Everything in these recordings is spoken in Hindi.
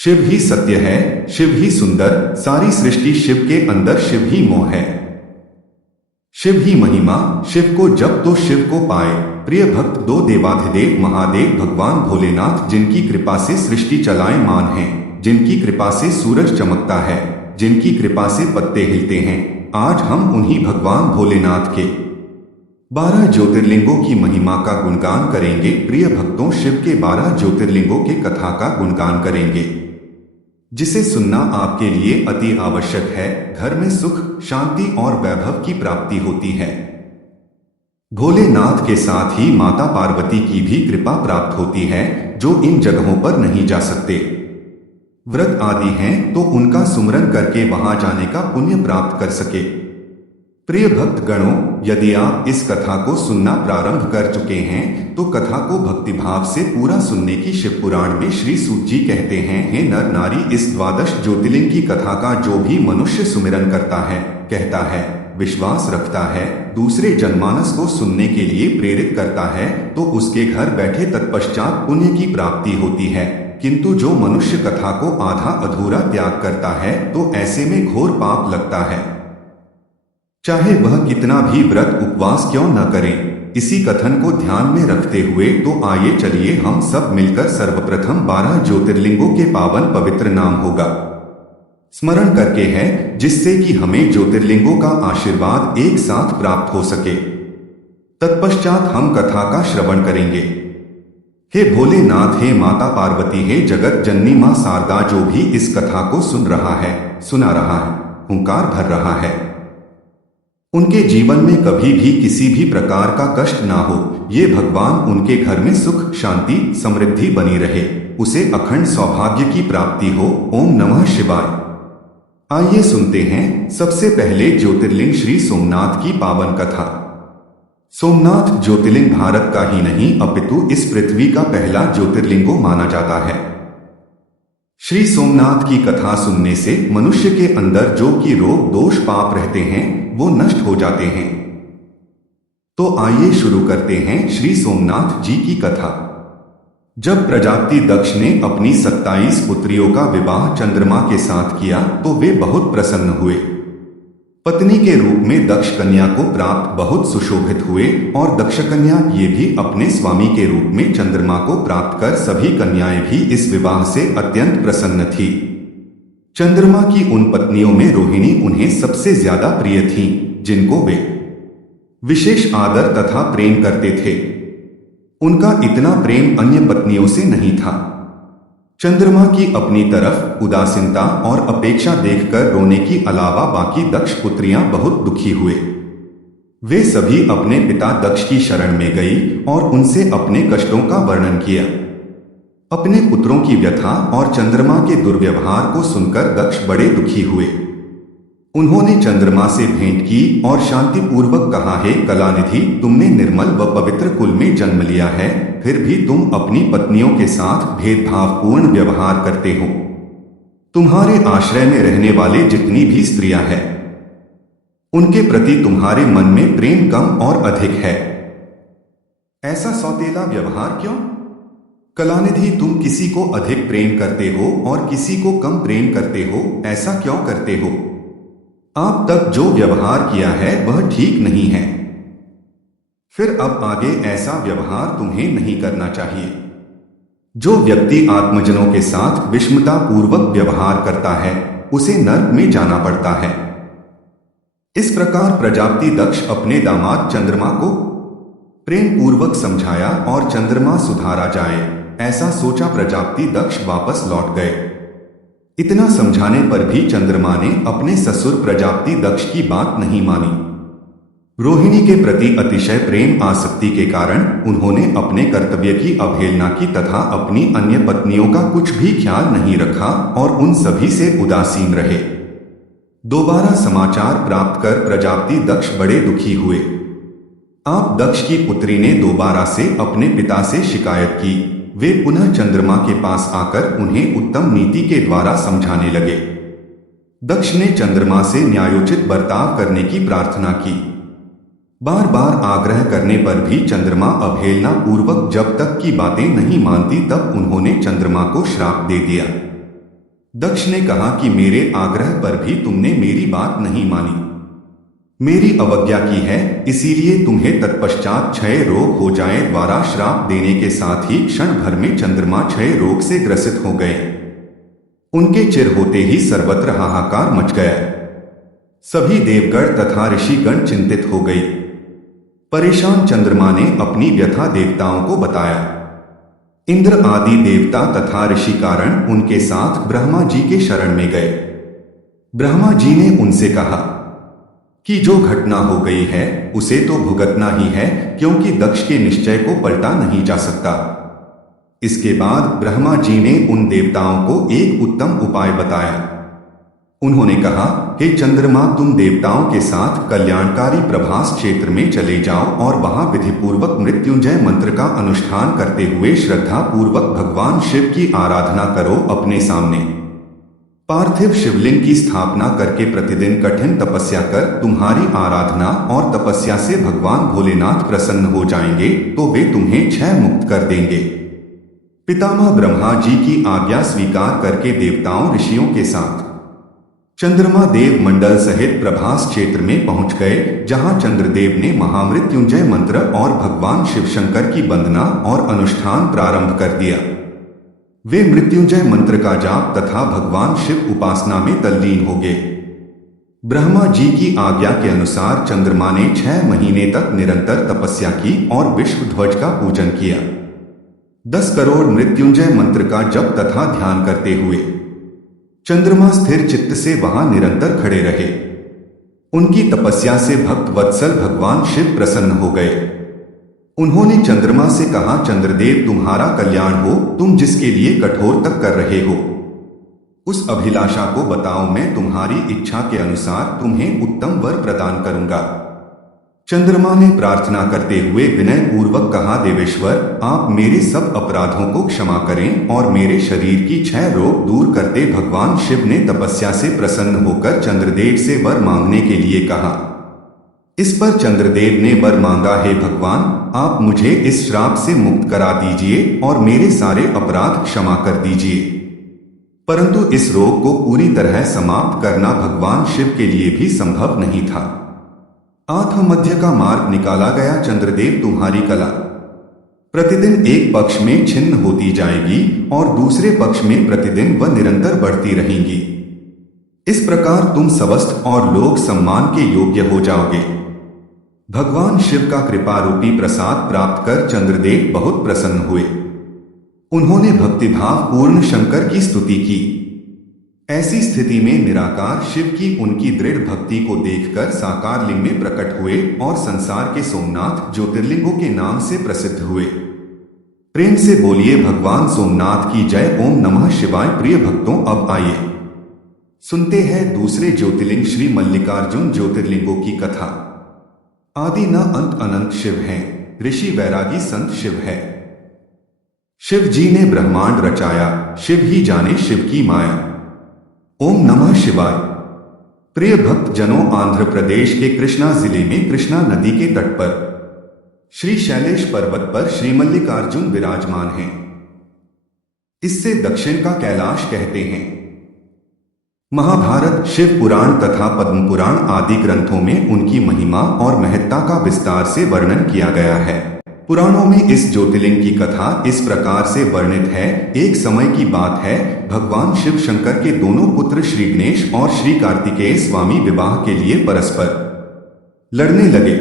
शिव ही सत्य है, शिव ही सुंदर, सारी सृष्टि शिव के अंदर शिव ही मोह है। शिव ही महिमा, शिव को जब तो शिव को पाए। प्रिय भक्त, दो देवाधिदेव महादेव भगवान भोलेनाथ जिनकी कृपा से सृष्टि चलायमान है, जिनकी कृपा से सूरज चमकता है, जिनकी कृपा से पत्ते हिलते हैं, आज हम उन्हीं भगवान भोलेनाथ के 12 ज्योतिर्लिंगों की महिमा का गुणगान करेंगे। प्रिय भक्तों, शिव के 12 ज्योतिर्लिंगों के कथा का गुणगान करेंगे, जिसे सुनना आपके लिए अति आवश्यक है। घर में सुख, शांति और वैभव की प्राप्ति होती है। भोलेनाथ के साथ ही माता पार्वती की भी कृपा प्राप्त होती है, जो इन जगहों पर नहीं जा सकते। व्रत आदि हैं तो उनका सुमरन करके वहां जाने का पुण्य प्राप्त कर सके। प्रिय भक्त गणों, यदि आप इस कथा को सुनना प्रारंभ कर चुके हैं तो कथा को भक्तिभाव से पूरा सुनने की शिव पुराण में श्री सूत जी कहते हैं, हे नर नारी, इस 12 ज्योतिर्लिंग की कथा का जो भी मनुष्य सुमिरन करता है, कहता है, विश्वास रखता है, दूसरे जनमानस को सुनने के लिए प्रेरित करता है, तो उसके घर बैठे तत्पश्चात पुण्य की प्राप्ति होती है। किंतु जो मनुष्य कथा को आधा अधूरा त्याग करता है तो ऐसे में घोर पाप लगता है, चाहे वह कितना भी व्रत उपवास क्यों न करें। इसी कथन को ध्यान में रखते हुए तो आइए चलिए हम सब मिलकर सर्वप्रथम 12 ज्योतिर्लिंगों के पावन पवित्र नाम होगा स्मरण करके हैं, जिससे कि हमें ज्योतिर्लिंगों का आशीर्वाद एक साथ प्राप्त हो सके। तत्पश्चात हम कथा का श्रवण करेंगे। हे भोलेनाथ, हे माता पार्वती, हे जगत जननी मां शारदा, जो भी इस कथा को सुन रहा है, सुना रहा है, हुंकार भर रहा है, उनके जीवन में कभी भी किसी भी प्रकार का कष्ट ना हो। ये भगवान उनके घर में सुख, शांति, समृद्धि बनी रहे, उसे अखंड सौभाग्य की प्राप्ति हो। ओम नमः शिवाय। आइए सुनते हैं सबसे पहले ज्योतिर्लिंग श्री सोमनाथ की पावन कथा। सोमनाथ ज्योतिर्लिंग भारत का ही नहीं अपितु इस पृथ्वी का पहला ज्योतिर्लिंगो माना जाता है। श्री सोमनाथ की कथा सुनने से मनुष्य के अंदर जो कि रोग दोष पाप रहते हैं वो नष्ट हो जाते हैं। तो आइए शुरू करते हैं श्री सोमनाथ जी की कथा। जब प्रजापति दक्ष ने अपनी 27 पुत्रियों का विवाह चंद्रमा के साथ किया तो वे बहुत प्रसन्न हुए। पत्नी के रूप में दक्ष कन्या को प्राप्त बहुत सुशोभित हुए और दक्ष कन्या ये भी अपने स्वामी के रूप में चंद्रमा को प्राप्त कर सभी कन्याएं भी इस विवाह से अत्यंत प्रसन्न थी। चंद्रमा की उन पत्नियों में रोहिणी उन्हें सबसे ज्यादा प्रिय थीं, जिनको वे विशेष आदर तथा प्रेम करते थे। उनका इतना प्रेम अन्य पत्नियों से नहीं था। चंद्रमा की अपनी तरफ उदासीनता और अपेक्षा देखकर रोने की अलावा बाकी दक्ष पुत्रियां बहुत दुखी हुए। वे सभी अपने पिता दक्ष की शरण में गई और उनसे अपने कष्टों का वर्णन किया। अपने पुत्रों की व्यथा और चंद्रमा के दुर्व्यवहार को सुनकर दक्ष बड़े दुखी हुए। उन्होंने चंद्रमा से भेंट की और शांतिपूर्वक कहा, हे कलानिधि, तुमने निर्मल व पवित्र कुल में जन्म लिया है, फिर भी तुम अपनी पत्नियों के साथ भेदभावपूर्ण व्यवहार करते हो। तुम्हारे आश्रय में रहने वाले जितनी भी स्त्रियां हैं, उनके प्रति तुम्हारे मन में प्रेम कम और अधिक है। ऐसा सौतेला व्यवहार क्यों? कलानिधि, तुम किसी को अधिक प्रेम करते हो और किसी को कम प्रेम करते हो, ऐसा क्यों करते हो? आप तक जो व्यवहार किया है वह ठीक नहीं है। फिर अब आगे ऐसा व्यवहार तुम्हें नहीं करना चाहिए। जो व्यक्ति आत्मजनों के साथ विषमता पूर्वक व्यवहार करता है उसे नरक में जाना पड़ता है। इस प्रकार प्रजापति दक्ष अपने दामाद चंद्रमा को प्रेम पूर्वक समझाया और चंद्रमा सुधारा जाए, ऐसा सोचा प्रजापति दक्ष वापस लौट गए। इतना समझाने पर भी चंद्रमा ने अपने ससुर प्रजापति दक्ष की बात नहीं मानी। रोहिणी के प्रति अतिशय प्रेम आसक्ति के कारण उन्होंने अपने कर्तव्य की अवहेलना की तथा अपनी अन्य पत्नियों का कुछ भी ख्याल नहीं रखा और उन सभी से उदासीन रहे। दोबारा समाचार प्राप्त कर प्रजापति दक्ष बड़े दुखी हुए। आप दक्ष की पुत्री ने दोबारा से अपने पिता से शिकायत की। वे पुनः चंद्रमा के पास आकर उन्हें उत्तम नीति के द्वारा समझाने लगे। दक्ष ने चंद्रमा से न्यायोचित बर्ताव करने की प्रार्थना की। बार बार आग्रह करने पर भी चंद्रमा अवहेलना पूर्वक जब तक की बातें नहीं मानती तब उन्होंने चंद्रमा को श्राप दे दिया। दक्ष ने कहा कि मेरे आग्रह पर भी तुमने मेरी बात नहीं मानी, मेरी अवज्ञा की है, इसीलिए तुम्हें तत्पश्चात क्षय रोग हो जाए द्वारा श्राप देने के साथ ही क्षण भर में चंद्रमा क्षय रोग से ग्रसित हो गए। उनके चिर होते ही सर्वत्र हाहाकार मच गया। सभी देवगण तथा ऋषिगण चिंतित हो गई। परेशान चंद्रमा ने अपनी व्यथा देवताओं को बताया। इंद्र आदि देवता तथा ऋषि कारण उनके साथ ब्रह्मा जी के शरण में गए। ब्रह्मा जी ने उनसे कहा कि जो घटना हो गई है उसे तो भुगतना ही है, क्योंकि दक्ष के निश्चय को पलटा नहीं जा सकता। इसके बाद ब्रह्मा जी ने उन देवताओं को एक उत्तम उपाय बताया। उन्होंने कहा, हे चंद्रमा, तुम देवताओं के साथ कल्याणकारी प्रभास क्षेत्र में चले जाओ और वहां विधिपूर्वक मृत्युंजय मंत्र का अनुष्ठान करते हुए श्रद्धा पूर्वक भगवान शिव की आराधना करो। अपने सामने पार्थिव शिवलिंग की स्थापना करके प्रतिदिन कठिन तपस्या कर तुम्हारी आराधना और तपस्या से भगवान भोलेनाथ प्रसन्न हो जाएंगे तो वे तुम्हें क्षय मुक्त कर देंगे। पितामह ब्रह्मा जी की आज्ञा स्वीकार करके देवताओं ऋषियों के साथ चंद्रमा देव मंडल सहित प्रभास क्षेत्र में पहुंच गए, जहां चंद्रदेव ने महामृत्युंजय मंत्र और भगवान शिव शंकर की वंदना और अनुष्ठान प्रारंभ कर दिया। वे मृत्युंजय मंत्र का जाप तथा भगवान शिव उपासना में तल्लीन हो गए। ब्रह्मा जी की आज्ञा के अनुसार चंद्रमा ने 6 महीने तक निरंतर तपस्या की और विश्व ध्वज का पूजन किया। 10 करोड़ मृत्युंजय मंत्र का जप तथा ध्यान करते हुए चंद्रमा स्थिर चित्त से वहां निरंतर खड़े रहे। उनकी तपस्या से भक्त वत्सल भगवान शिव प्रसन्न हो गए। उन्होंने चंद्रमा से कहा, चंद्रदेव, तुम्हारा कल्याण हो, तुम जिसके लिए कठोर तक कर रहे हो उस अभिलाषा को बताओ, मैं तुम्हारी इच्छा के अनुसार तुम्हें उत्तम वर प्रदान करूंगा। चंद्रमा ने प्रार्थना करते हुए विनय पूर्वक कहा, देवेश्वर, आप मेरे सब अपराधों को क्षमा करें और मेरे शरीर की क्षय रोग दूर करते। भगवान शिव ने तपस्या से प्रसन्न होकर चंद्रदेव से वर मांगने के लिए कहा। इस पर चंद्रदेव ने वर मांगा, हे भगवान, आप मुझे इस श्राप से मुक्त करा दीजिए और मेरे सारे अपराध क्षमा कर दीजिए। परंतु इस रोग को पूरी तरह समाप्त करना भगवान शिव के लिए भी संभव नहीं था। आठ मध्य का मार्ग निकाला गया। चंद्रदेव, तुम्हारी कला प्रतिदिन एक पक्ष में छिन्न होती जाएगी और दूसरे पक्ष में प्रतिदिन वह निरंतर बढ़ती रहेंगी। इस प्रकार तुम स्वस्थ और लोक सम्मान के योग्य हो जाओगे। भगवान शिव का कृपा रूपी प्रसाद प्राप्त कर चंद्रदेव बहुत प्रसन्न हुए। उन्होंने भक्तिभाव पूर्ण शंकर की स्तुति की। ऐसी स्थिति में निराकार शिव की उनकी दृढ़ भक्ति को देखकर साकार लिंग में प्रकट हुए और संसार के सोमनाथ ज्योतिर्लिंगों के नाम से प्रसिद्ध हुए। प्रेम से बोलिए भगवान सोमनाथ की जय। ओम नमः शिवाय। प्रिय भक्तों, अब आइए सुनते हैं दूसरे ज्योतिर्लिंग श्री मल्लिकार्जुन ज्योतिर्लिंगों की कथा। आदि न अंत अनंत शिव हैं, ऋषि वैरागी संत शिव है। शिव जी ने ब्रह्मांड रचाया, शिव ही जाने शिव की माया। ओम नमः शिवाय। प्रिय भक्त जनों, आंध्र प्रदेश के कृष्णा जिले में कृष्णा नदी के तट पर श्री शैलेश पर्वत पर श्री मल्लिकार्जुन विराजमान हैं। इससे दक्षिण का कैलाश कहते हैं। महाभारत, शिव पुराण तथा पद्म पुराण आदि ग्रंथों में उनकी महिमा और महत्ता का विस्तार से वर्णन किया गया है। पुराणों में इस ज्योतिर्लिंग की कथा इस प्रकार से वर्णित है। एक समय की बात है, भगवान शिव शंकर के दोनों पुत्र श्री गणेश और श्री कार्तिकेय स्वामी विवाह के लिए परस्पर लड़ने लगे।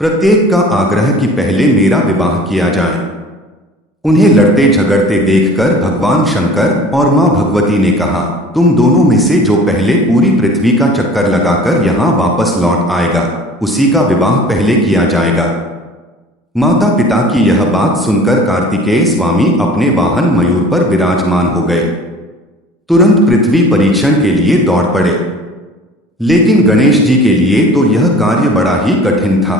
प्रत्येक का आग्रह कि पहले मेरा विवाह किया जाए। उन्हें लड़ते झगड़ते देखकर भगवान शंकर और मां भगवती ने कहा, तुम दोनों में से जो पहले पूरी पृथ्वी का चक्कर लगाकर यहाँ वापस लौट आएगा, उसी का विवाह पहले किया जाएगा। माता पिता की यह बात सुनकर कार्तिकेय स्वामी अपने वाहन मयूर पर विराजमान हो गए। तुरंत पृथ्वी परीक्षण के लिए दौड़ पड़े। लेकिन गणेश जी के लिए तो यह कार्य बड़ा ही कठिन था।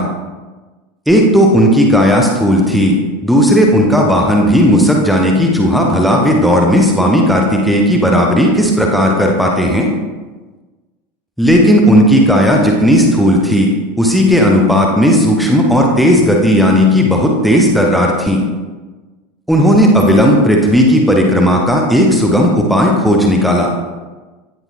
एक तो उनकी काया स्थूल थी, दूसरे उनका वाहन भी मुसक जाने की चूहा। भला वे दौड़ में स्वामी कार्तिकेय की बराबरी किस प्रकार कर पाते हैं। लेकिन उनकी काया जितनी स्थूल थी, उसी के अनुपात में सूक्ष्म और तेज गति यानी कि बहुत तेज तर्रार थी। उन्होंने अविलंब पृथ्वी की परिक्रमा का एक सुगम उपाय खोज निकाला।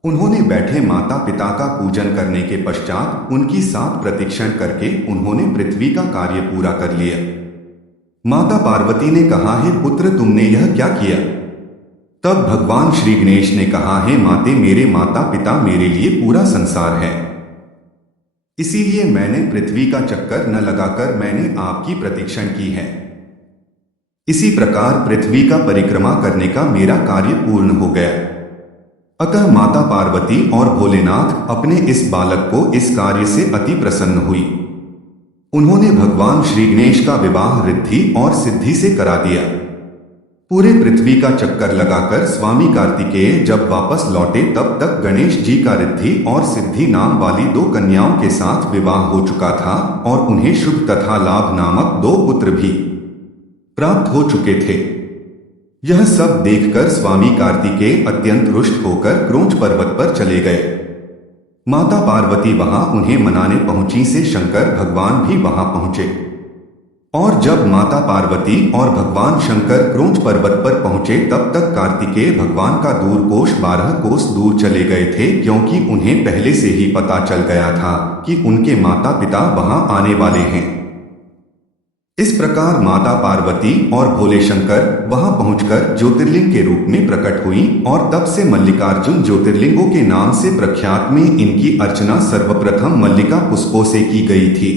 उन्होंने बैठे माता पिता का पूजन करने के पश्चात उनकी साथ प्रतीक्षण करके उन्होंने पृथ्वी का कार्य पूरा कर लिया। माता पार्वती ने कहा, हे पुत्र, तुमने यह क्या किया? तब भगवान श्री गणेश ने कहा, हे माते, मेरे माता पिता मेरे लिए पूरा संसार है, इसीलिए मैंने पृथ्वी का चक्कर न लगाकर मैंने आपकी प्रतीक्षण की है। इसी प्रकार पृथ्वी का परिक्रमा करने का मेरा कार्य पूर्ण हो गया। अतः माता पार्वती और भोलेनाथ अपने इस बालक को इस कार्य से अति प्रसन्न हुई। उन्होंने भगवान श्री गणेश का विवाह रिद्धि और सिद्धि से करा दिया। पूरे पृथ्वी का चक्कर लगाकर स्वामी कार्तिकेय जब वापस लौटे तब तक गणेश जी का रिद्धि और सिद्धि नाम वाली 2 कन्याओं के साथ विवाह हो चुका था और उन्हें शुभ तथा लाभ नामक 2 पुत्र भी प्राप्त हो चुके थे। यह सब देखकर स्वामी कार्तिकेय अत्यंत रुष्ट होकर क्रोंच पर्वत पर चले गए। माता पार्वती वहां उन्हें मनाने पहुंची से शंकर भगवान भी वहां पहुंचे। और जब माता पार्वती और भगवान शंकर क्रोंच पर्वत पर पहुंचे तब तक कार्तिकेय भगवान का दूरकोश 12 कोस दूर चले गए थे, क्योंकि उन्हें पहले से ही पता चल गया था कि उनके माता पिता वहां आने वाले हैं। इस प्रकार माता पार्वती और भोले शंकर वहां पहुंचकर ज्योतिर्लिंग के रूप में प्रकट हुई और तब से मल्लिकार्जुन ज्योतिर्लिंगों के नाम से प्रख्यात में इनकी अर्चना सर्वप्रथम मल्लिका पुष्पों से की गई थी।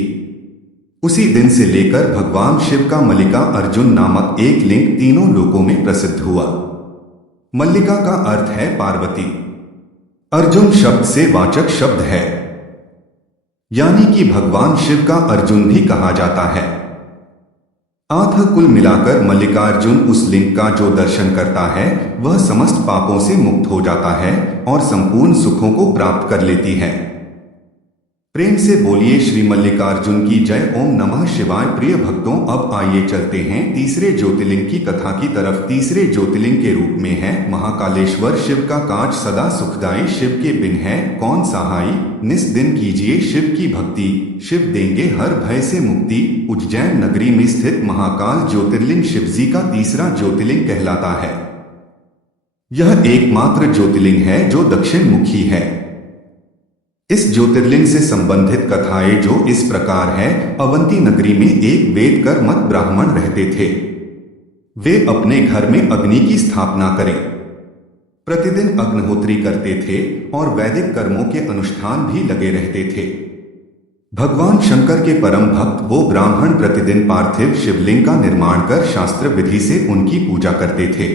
उसी दिन से लेकर भगवान शिव का मल्लिका अर्जुन नामक एक लिंग तीनों लोकों में प्रसिद्ध हुआ। मल्लिका का अर्थ है पार्वती। अर्जुन शब्द से वाचक शब्द है, यानी कि भगवान शिव का अर्जुन भी कहा जाता है। कुल मिलाकर मल्लिकार्जुन उस लिंग का जो दर्शन करता है वह समस्त पापों से मुक्त हो जाता है और संपूर्ण सुखों को प्राप्त कर लेती है। प्रेम से बोलिए श्री मल्लिकार्जुन की जय। ओम नमः शिवाय। प्रिय भक्तों, अब आइए चलते हैं तीसरे ज्योतिर्लिंग की कथा की तरफ। तीसरे ज्योतिर्लिंग के रूप में है महाकालेश्वर। शिव का काज सदा सुखदायी, शिव के बिन है कौन सहाई। निस दिन कीजिए शिव की भक्ति, शिव देंगे हर भय से मुक्ति। उज्जैन नगरी में स्थित महाकाल ज्योतिर्लिंग शिवजी का तीसरा ज्योतिर्लिंग कहलाता है। यह एकमात्र ज्योतिर्लिंग है जो दक्षिण मुखी है। इस ज्योतिर्लिंग से संबंधित कथाएं जो इस प्रकार है। अवंती नगरी में एक वेद कर्मठ ब्राह्मण रहते थे। वे अपने घर में अग्नि की स्थापना करें प्रतिदिन अग्निहोत्री करते थे और वैदिक कर्मों के अनुष्ठान भी लगे रहते थे। भगवान शंकर के परम भक्त वो ब्राह्मण प्रतिदिन पार्थिव शिवलिंग का निर्माण कर शास्त्र विधि से उनकी पूजा करते थे।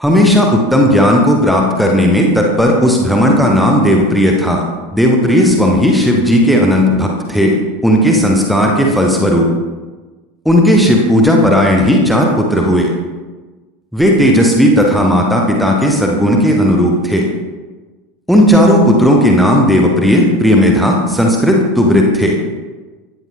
हमेशा उत्तम ज्ञान को प्राप्त करने में तत्पर उस ब्राह्मण का नाम देवप्रिय था। देवप्रिय स्वयं ही शिव जी के अनंत भक्त थे। उनके संस्कार के फलस्वरूप उनके शिव पूजा परायण ही 4 पुत्र हुए। वे तेजस्वी तथा माता पिता के सद्गुण के अनुरूप थे। उन 4 पुत्रों के नाम देवप्रिय, प्रियमेधा, संस्कृत, तुवृत थे।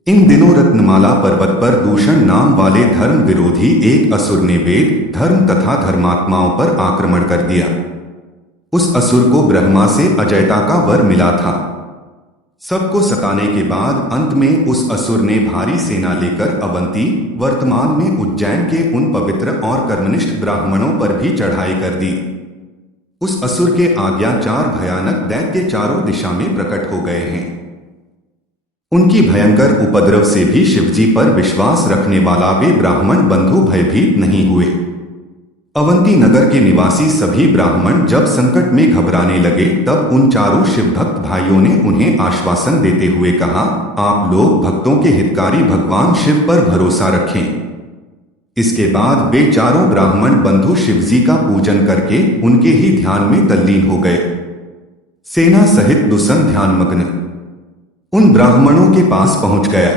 इन दिनों रत्नमाला पर्वत पर दूषण नाम वाले धर्म विरोधी एक असुर ने वेद, धर्म तथा धर्मात्माओं पर आक्रमण कर दिया। उस असुर को ब्रह्मा से अजयता का वर मिला था। सबको सताने के बाद अंत में उस असुर ने भारी सेना लेकर अवंती, वर्तमान में उज्जैन के उन पवित्र और कर्मनिष्ठ ब्राह्मणों पर भी चढ़ाई कर दी। उस असुर के आज्ञा 4 भयानक दैत्य चारों दिशा में प्रकट हो गए हैं। उनकी भयंकर उपद्रव से भी शिवजी पर विश्वास रखने वाला वे ब्राह्मण बंधु भयभीत नहीं हुए। अवंती नगर के निवासी सभी ब्राह्मण जब संकट में घबराने लगे तब उन 4 शिवभक्त भाइयों ने उन्हें आश्वासन देते हुए कहा, आप लोग भक्तों के हितकारी भगवान शिव पर भरोसा रखें। इसके बाद वे 4 ब्राह्मण बंधु शिवजी का पूजन करके उनके ही ध्यान में तल्लीन हो गए। सेना सहित दुष्ण ध्यानमग्न उन ब्राह्मणों के पास पहुंच गया।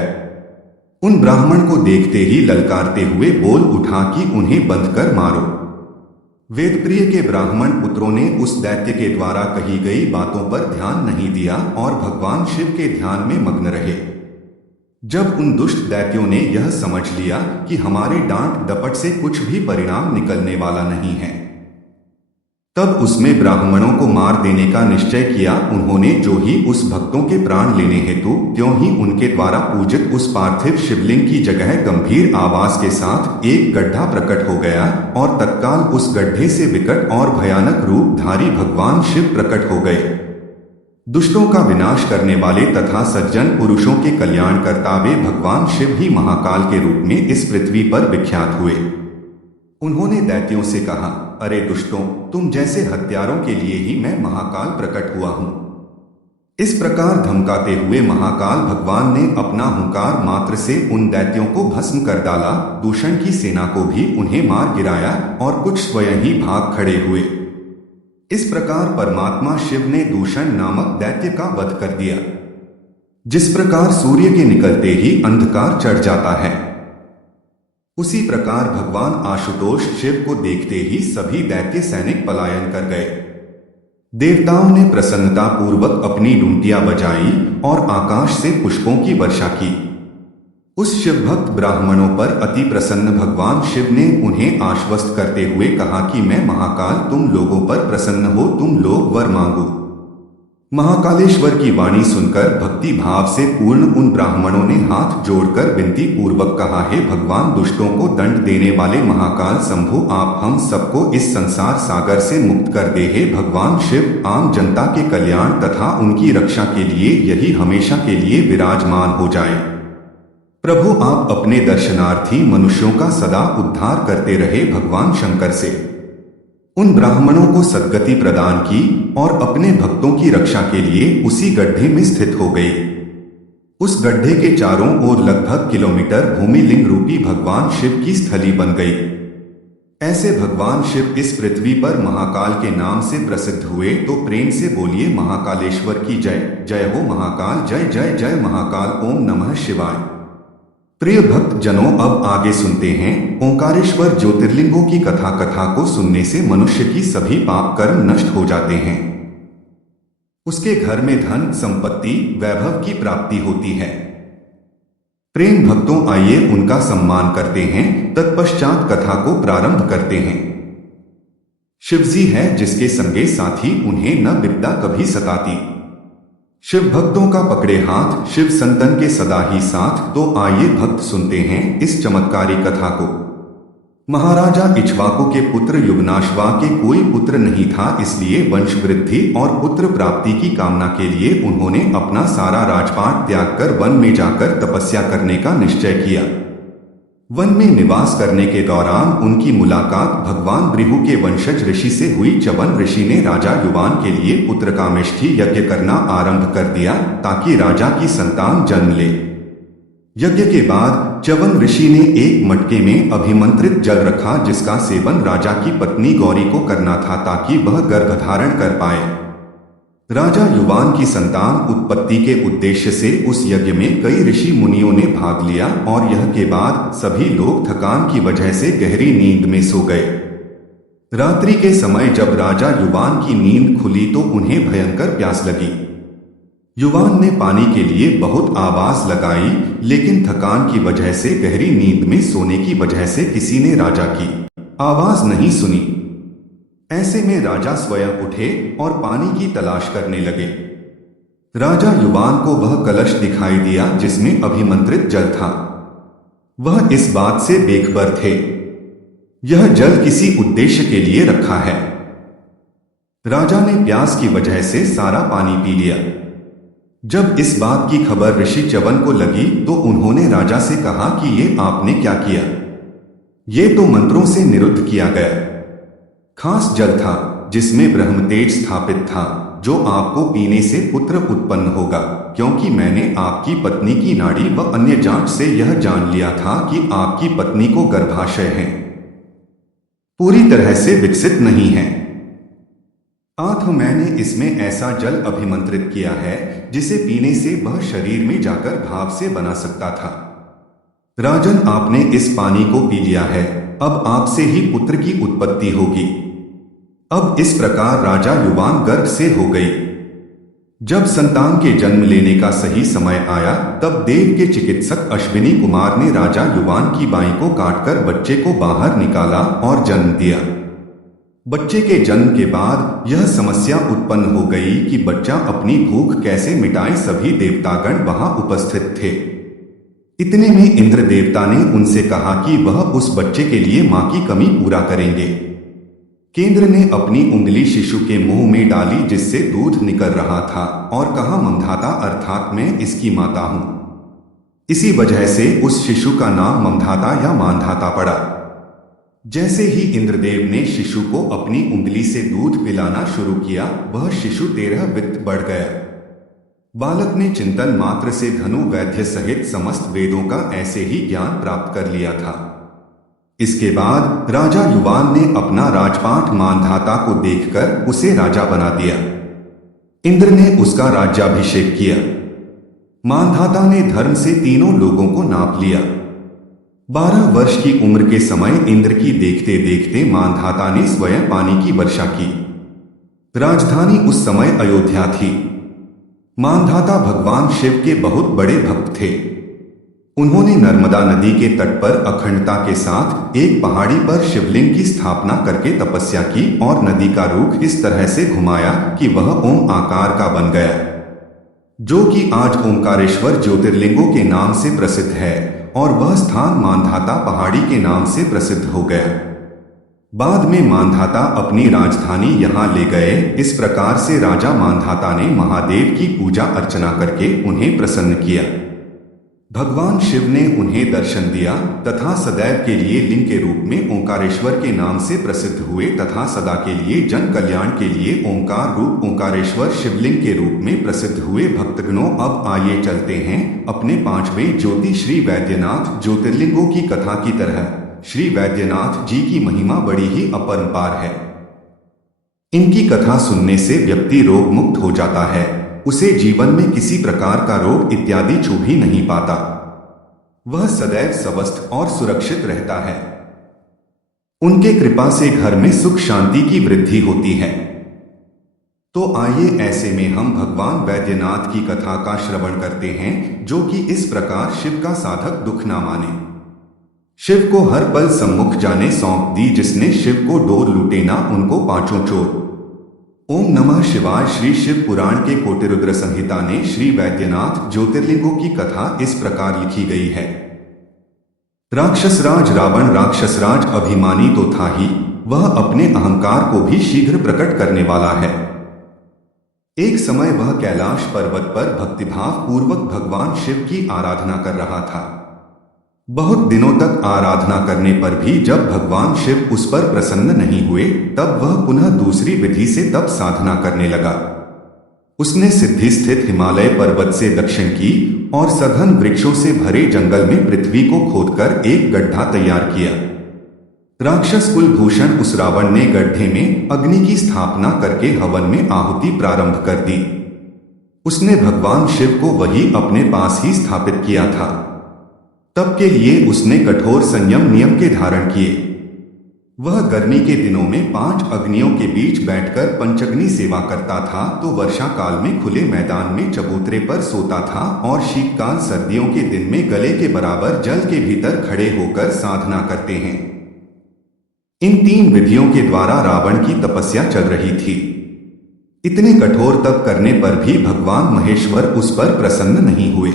उन ब्राह्मण को देखते ही ललकारते हुए बोल उठा कि उन्हें बंध कर मारो। वेदप्रिय के ब्राह्मण पुत्रों ने उस दैत्य के द्वारा कही गई बातों पर ध्यान नहीं दिया और भगवान शिव के ध्यान में मग्न रहे। जब उन दुष्ट दैत्यों ने यह समझ लिया कि हमारे डांट डपट से कुछ भी परिणाम निकलने वाला नहीं है, तब उसमें ब्राह्मणों को मार देने का निश्चय किया। उन्होंने जो ही उस भक्तों के प्राण लेने हेतु त्यों ही उनके द्वारा पूजित उस पार्थिव शिवलिंग की जगह गंभीर आवाज के साथ एक गड्ढा प्रकट हो गया और तत्काल उस गड्ढे से विकट और भयानक रूपधारी भगवान शिव प्रकट हो गए। दुष्टों का विनाश करने वाले तथा सज्जन पुरुषों के कल्याणकर्ता वे भगवान शिव ही महाकाल के रूप में इस पृथ्वी पर विख्यात हुए। उन्होंने दैत्यों से कहा, अरे दुष्टों, तुम जैसे हत्यारों के लिए ही मैं महाकाल प्रकट हुआ हूं। इस प्रकार धमकाते हुए महाकाल भगवान ने अपना हुंकार मात्र से उन दैत्यों को भस्म कर डाला। दूषण की सेना को भी उन्हें मार गिराया और कुछ स्वयं ही भाग खड़े हुए। इस प्रकार परमात्मा शिव ने दूषण नामक दैत्य का वध कर दिया। जिस प्रकार सूर्य के निकलते ही अंधकार चढ़ जाता है, उसी प्रकार भगवान आशुतोष शिव को देखते ही सभी दैत्य सैनिक पलायन कर गए। देवताओं ने प्रसन्नता पूर्वक अपनी डुंटियां बजाई और आकाश से पुष्पों की वर्षा की। उस शिवभक्त ब्राह्मणों पर अति प्रसन्न भगवान शिव ने उन्हें आश्वस्त करते हुए कहा कि मैं महाकाल तुम लोगों पर प्रसन्न हो, तुम लोग वर मांगो। महाकालेश्वर की वाणी सुनकर भक्ति भाव से पूर्ण उन ब्राह्मणों ने हाथ जोड़कर विनती पूर्वक कहा, हे भगवान, दुष्टों को दंड देने वाले महाकाल शंभु, आप हम सबको इस संसार सागर से मुक्त कर दे। हे भगवान शिव, आम जनता के कल्याण तथा उनकी रक्षा के लिए यही हमेशा के लिए विराजमान हो जाए। प्रभु, आप अपने दर्शनार्थी मनुष्यों का सदा उद्धार करते रहे। भगवान शंकर से उन ब्राह्मणों को सद्गति प्रदान की और अपने भक्तों की रक्षा के लिए उसी गड्ढे में स्थित हो गई। उस गड्ढे के चारों ओर लगभग किलोमीटर भूमि लिंग रूपी भगवान शिव की स्थली बन गई। ऐसे भगवान शिव इस पृथ्वी पर महाकाल के नाम से प्रसिद्ध हुए। तो प्रेम से बोलिए महाकालेश्वर की जय। जय हो महाकाल, जय जय जय महाकाल। ओम नमः शिवाय। प्रिय भक्त जनों, अब आगे सुनते हैं ओंकारेश्वर ज्योतिर्लिंगों की कथा को सुनने से मनुष्य की सभी पाप कर्म नष्ट हो जाते हैं। उसके घर में धन संपत्ति वैभव की प्राप्ति होती है। प्रेम भक्तों, आइए उनका सम्मान करते हैं, तत्पश्चात कथा को प्रारंभ करते हैं। शिवजी है जिसके संगे साथी, उन्हें न विपदा कभी सताती। शिव भक्तों का पकड़े हाथ, शिव संतन के सदा ही साथ। तो आइए भक्त सुनते हैं इस चमत्कारी कथा को। महाराजा इक्ष्वाकु के पुत्र युवनाश्वा के कोई पुत्र नहीं था, इसलिए वंश वृद्धि और पुत्र प्राप्ति की कामना के लिए उन्होंने अपना सारा राजपाट त्याग कर वन में जाकर तपस्या करने का निश्चय किया। वन में निवास करने के दौरान उनकी मुलाकात भगवान भृगु के वंशज ऋषि से हुई। च्यवन ऋषि ने राजा युवान के लिए पुत्रकामेष्ठी यज्ञ करना आरंभ कर दिया ताकि राजा की संतान जन्म ले। यज्ञ के बाद च्यवन ऋषि ने एक मटके में अभिमंत्रित जल रखा जिसका सेवन राजा की पत्नी गौरी को करना था ताकि वह गर्भधारण कर पाए। राजा युवान की संतान उत्पत्ति के उद्देश्य से उस यज्ञ में कई ऋषि मुनियों ने भाग लिया और यह के बाद सभी लोग थकान की वजह से गहरी नींद में सो गए। रात्रि के समय जब राजा युवान की नींद खुली तो उन्हें भयंकर प्यास लगी। युवान ने पानी के लिए बहुत आवाज लगाई, लेकिन थकान की वजह से गहरी नींद में सोने की वजह से किसी ने राजा की आवाज नहीं सुनी। ऐसे में राजा स्वयं उठे और पानी की तलाश करने लगे। राजा युवान को वह कलश दिखाई दिया जिसमें अभिमंत्रित जल था। वह इस बात से बेखबर थे, यह जल किसी उद्देश्य के लिए रखा है। राजा ने प्यास की वजह से सारा पानी पी लिया। जब इस बात की खबर ऋषि च्यवन को लगी तो उन्होंने राजा से कहा कि ये आपने क्या किया? ये तो मंत्रों से निरुद्ध किया गया खास जल था जिसमें ब्रह्मतेज स्थापित था, जो आपको पीने से पुत्र उत्पन्न होगा, क्योंकि मैंने आपकी पत्नी की नाड़ी व अन्य जांच से यह जान लिया था कि आपकी पत्नी को गर्भाशय है, पूरी तरह से विकसित नहीं है। अतः मैंने इसमें ऐसा जल अभिमंत्रित किया है जिसे पीने से वह शरीर में जाकर भाव से बना सकता था। राजन, आपने इस पानी को पी लिया है, अब आपसे ही पुत्र की उत्पत्ति होगी। अब इस प्रकार राजा युवान गर्भ से हो गई। जब संतान के जन्म लेने का सही समय आया तब देव के चिकित्सक अश्विनी कुमार ने राजा युवान की बाई को काटकर बच्चे को बाहर निकाला और जन्म दिया। बच्चे के जन्म के बाद यह समस्या उत्पन्न हो गई कि बच्चा अपनी भूख कैसे मिटाए। सभी देवतागण वहां उपस्थित थे। इतने में इंद्र देवता ने उनसे कहा कि वह उस बच्चे के लिए मां की कमी पूरा करेंगे। केंद्र ने अपनी उंगली शिशु के मुंह में डाली जिससे दूध निकल रहा था और कहा, ममधाता अर्थात मैं इसकी माता हूं। इसी वजह से उस शिशु का नाम ममधाता या मानधाता पड़ा। जैसे ही इंद्रदेव ने शिशु को अपनी उंगली से दूध पिलाना शुरू किया, वह शिशु 13 वित्त बढ़ गया। बालक ने चिंतन मात्र से धनु वैद्य सहित समस्त वेदों का ऐसे ही ज्ञान प्राप्त कर लिया था। इसके बाद राजा युवान ने अपना राजपाट मानधाता को देखकर उसे राजा बना दिया। इंद्र ने उसका राज्याभिषेक किया। मानधाता ने धर्म से तीनों लोगों को नाप लिया। 12 वर्ष की उम्र के समय इंद्र की देखते देखते मानधाता ने स्वयं पानी की वर्षा की। राजधानी उस समय अयोध्या थी। मानधाता भगवान शिव के बहुत बड़े भक्त थे। उन्होंने नर्मदा नदी के तट पर अखंडता के साथ एक पहाड़ी पर शिवलिंग की स्थापना करके तपस्या की और नदी का रुख इस तरह से घुमाया कि वह ओम आकार का बन गया, जो कि आज ओंकारेश्वर ज्योतिर्लिंगों के नाम से प्रसिद्ध है और वह स्थान मानधाता पहाड़ी के नाम से प्रसिद्ध हो गया। बाद में मानधाता अपनी राजधानी यहां ले गए। इस प्रकार से राजा मानधाता ने महादेव की पूजा अर्चना करके उन्हें प्रसन्न किया। भगवान शिव ने उन्हें दर्शन दिया तथा सदैव के लिए लिंग के रूप में ओंकारेश्वर के नाम से प्रसिद्ध हुए तथा सदा के लिए जन कल्याण के लिए ओंकार रूप ओंकारेश्वर शिवलिंग के रूप में प्रसिद्ध हुए। भक्तगणों, अब आइए चलते हैं अपने 5वें ज्योति श्री वैद्यनाथ ज्योतिर्लिंगों की कथा की तरह। श्री वैद्यनाथ जी की महिमा बड़ी ही अपरंपार है। इनकी कथा सुनने से व्यक्ति रोग मुक्त हो जाता है। उसे जीवन में किसी प्रकार का रोग इत्यादि छू भी नहीं पाता। वह सदैव स्वस्थ और सुरक्षित रहता है। उनके कृपा से घर में सुख शांति की वृद्धि होती है। तो आइए ऐसे में हम भगवान वैद्यनाथ की कथा का श्रवण करते हैं, जो कि इस प्रकार शिव का साधक दुख ना माने। शिव को हर पल सम्मुख जाने सौंप दी, जिसने शिव को डोर लूटे ना उनको पांचों चोर। ओम नमः शिवाय। श्री शिव पुराण के कोटिरुद्र संहिता ने श्री वैद्यनाथ ज्योतिर्लिंगों की कथा इस प्रकार लिखी गई है। राक्षसराज रावण राक्षसराज अभिमानी तो था ही, वह अपने अहंकार को भी शीघ्र प्रकट करने वाला है। एक समय वह कैलाश पर्वत पर भक्तिभाव पूर्वक भगवान शिव की आराधना कर रहा था। बहुत दिनों तक आराधना करने पर भी जब भगवान शिव उस पर प्रसन्न नहीं हुए, तब वह पुनः दूसरी विधि से तप साधना करने लगा। उसने सिद्धि स्थित हिमालय पर्वत से दक्षिण की और सघन वृक्षों से भरे जंगल में पृथ्वी को खोदकर एक गड्ढा तैयार किया। राक्षस कुलभूषण उस रावण ने गड्ढे में अग्नि की स्थापना करके हवन में आहुति प्रारंभ कर दी। उसने भगवान शिव को वही अपने पास ही स्थापित किया था। तब के लिए उसने कठोर संयम नियम के धारण किए। वह गर्मी के दिनों में 5 अग्नियों के बीच बैठकर पंचअग्नि सेवा करता था, तो वर्षा काल में खुले मैदान में चबूतरे पर सोता था और शीतकाल सर्दियों के दिन में गले के बराबर जल के भीतर खड़े होकर साधना करते हैं। इन 3 विधियों के द्वारा रावण की तपस्या चल रही थी। इतने कठोर तप करने पर भी भगवान महेश्वर उस पर प्रसन्न नहीं हुए।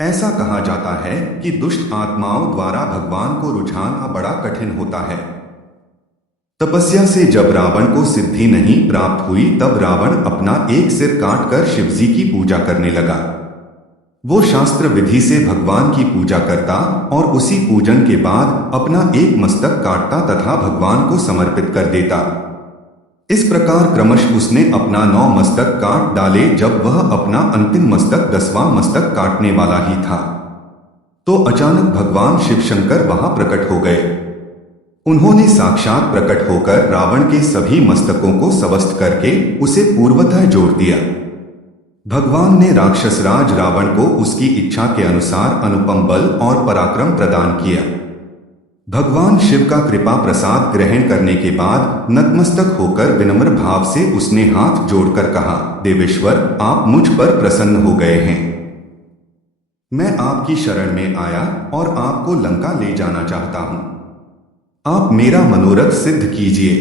ऐसा कहा जाता है कि दुष्ट आत्माओं द्वारा भगवान को रुझाना बड़ा कठिन होता है। तपस्या से जब रावण को सिद्धि नहीं प्राप्त हुई, तब रावण अपना एक सिर काटकर शिवजी की पूजा करने लगा। वो शास्त्र विधि से भगवान की पूजा करता और उसी पूजन के बाद अपना एक मस्तक काटता तथा भगवान को समर्पित कर देता। इस प्रकार क्रमश उसने अपना 9 मस्तक काट डाले। जब वह अपना अंतिम मस्तक 10वां मस्तक काटने वाला ही था, तो अचानक भगवान शिवशंकर वहां प्रकट हो गए। उन्होंने साक्षात प्रकट होकर रावण के सभी मस्तकों को स्वस्थ करके उसे पूर्वतः जोड़ दिया। भगवान ने राक्षसराज रावण को उसकी इच्छा के अनुसार अनुपम बल और पराक्रम प्रदान किया। भगवान शिव का कृपा प्रसाद ग्रहण करने के बाद नतमस्तक होकर विनम्र भाव से उसने हाथ जोड़कर कहा, देवेश्वर, आप मुझ पर प्रसन्न हो गए हैं। मैं आपकी शरण में आया और आपको लंका ले जाना चाहता हूं। आप मेरा मनोरथ सिद्ध कीजिए।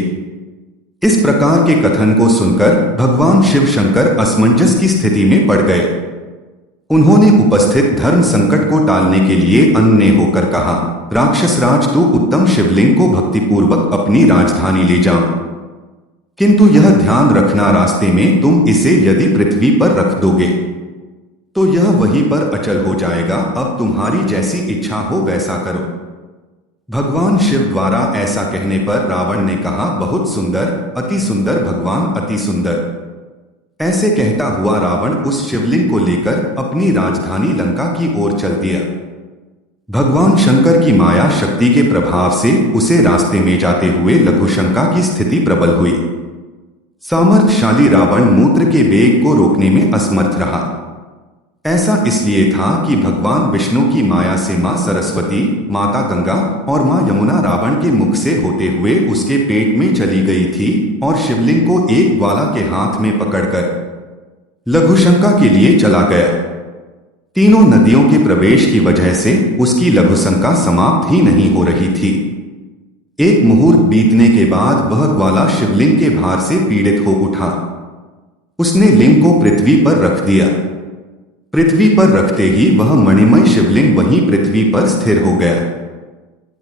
इस प्रकार के कथन को सुनकर भगवान शिव शंकर असमंजस की स्थिति में पड़ गए। उन्होंने उपस्थित धर्म संकट को टालने के लिए अन्य होकर कहा, राक्षस राज, तू उत्तम शिवलिंग को भक्तिपूर्वक अपनी राजधानी ले जा, किंतु यह ध्यान रखना, रास्ते में तुम इसे यदि पृथ्वी पर रख दोगे तो यह वहीं पर अचल हो जाएगा। अब तुम्हारी जैसी इच्छा हो वैसा करो। भगवान शिव द्वारा ऐसा कहने पर रावण ने कहा, बहुत सुंदर, अति सुंदर भगवान, अति सुंदर। ऐसे कहता हुआ रावण उस शिवलिंग को लेकर अपनी राजधानी लंका की ओर चल दिया। भगवान शंकर की माया शक्ति के प्रभाव से उसे रास्ते में जाते हुए लघुशंका की स्थिति प्रबल हुई। सामर्थ्यशाली रावण मूत्र के वेग को रोकने में असमर्थ रहा। ऐसा इसलिए था कि भगवान विष्णु की माया से मां सरस्वती, माता गंगा और मां यमुना रावण के मुख से होते हुए उसके पेट में चली गई थी और शिवलिंग को एक ग्वाला के हाथ में पकड़कर लघुशंका के लिए चला गया। तीनों नदियों के प्रवेश की वजह से उसकी लघुशंका समाप्त ही नहीं हो रही थी। एक मुहूर्त बीतने के बाद वह ग्वाला शिवलिंग के भार से पीड़ित हो उठा। उसने लिंग को पृथ्वी पर रख दिया। पृथ्वी पर रखते ही वह मणिमय शिवलिंग वहीं पृथ्वी पर स्थिर हो गया।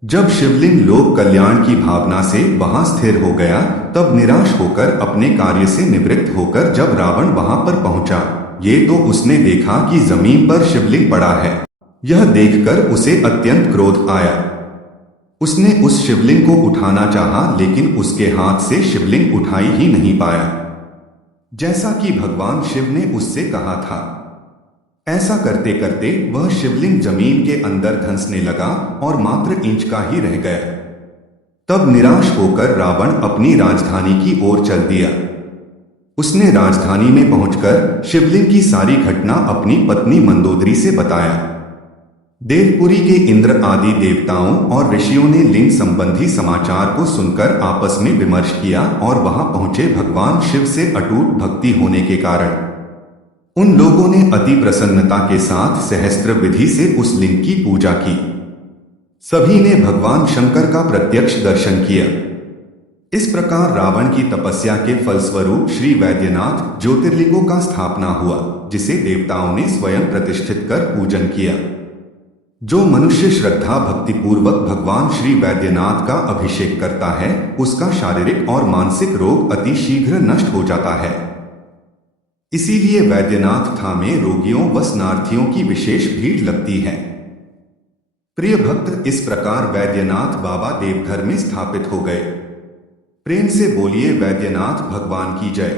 जब शिवलिंग लोक कल्याण की भावना से वहां स्थिर हो गया, तब निराश होकर अपने कार्य से निवृत्त होकर जब रावण वहां पर पहुंचा, ये तो उसने देखा कि जमीन पर शिवलिंग पड़ा है। यह देखकर उसे अत्यंत क्रोध आया। उसने उस शिवलिंग को उठाना चाहा, लेकिन उसके हाथ से शिवलिंग उठाई ही नहीं पाया, जैसा कि भगवान शिव ने उससे कहा था। ऐसा करते करते वह शिवलिंग जमीन के अंदर धंसने लगा और मात्र इंच का ही रह गया। तब निराश होकर रावण अपनी राजधानी की ओर चल दिया। उसने राजधानी में पहुंचकर शिवलिंग की सारी घटना अपनी पत्नी मंदोदरी से बताया। देवपुरी के इंद्र आदि देवताओं और ऋषियों ने लिंग संबंधी समाचार को सुनकर आपस में विमर्श किया और वहां पहुंचे भगवान शिव से अटूट भक्ति होने के कारण उन लोगों ने अति प्रसन्नता के साथ सहस्त्र विधि से उस लिंग की पूजा की। सभी ने भगवान शंकर का प्रत्यक्ष दर्शन किया। इस प्रकार रावण की तपस्या के फलस्वरूप श्री वैद्यनाथ ज्योतिर्लिंगों का स्थापना हुआ, जिसे देवताओं ने स्वयं प्रतिष्ठित कर पूजन किया। जो मनुष्य श्रद्धा भक्ति पूर्वक भगवान श्री वैद्यनाथ का अभिषेक करता है, उसका शारीरिक और मानसिक रोग अति शीघ्र नष्ट हो जाता है। इसीलिए वैद्यनाथ धाम में रोगियों व स्नार्थियों की विशेष भीड़ लगती है। प्रिय भक्त, इस प्रकार वैद्यनाथ बाबा देवघर में स्थापित हो गए। प्रेम से बोलिए वैद्यनाथ भगवान की जय।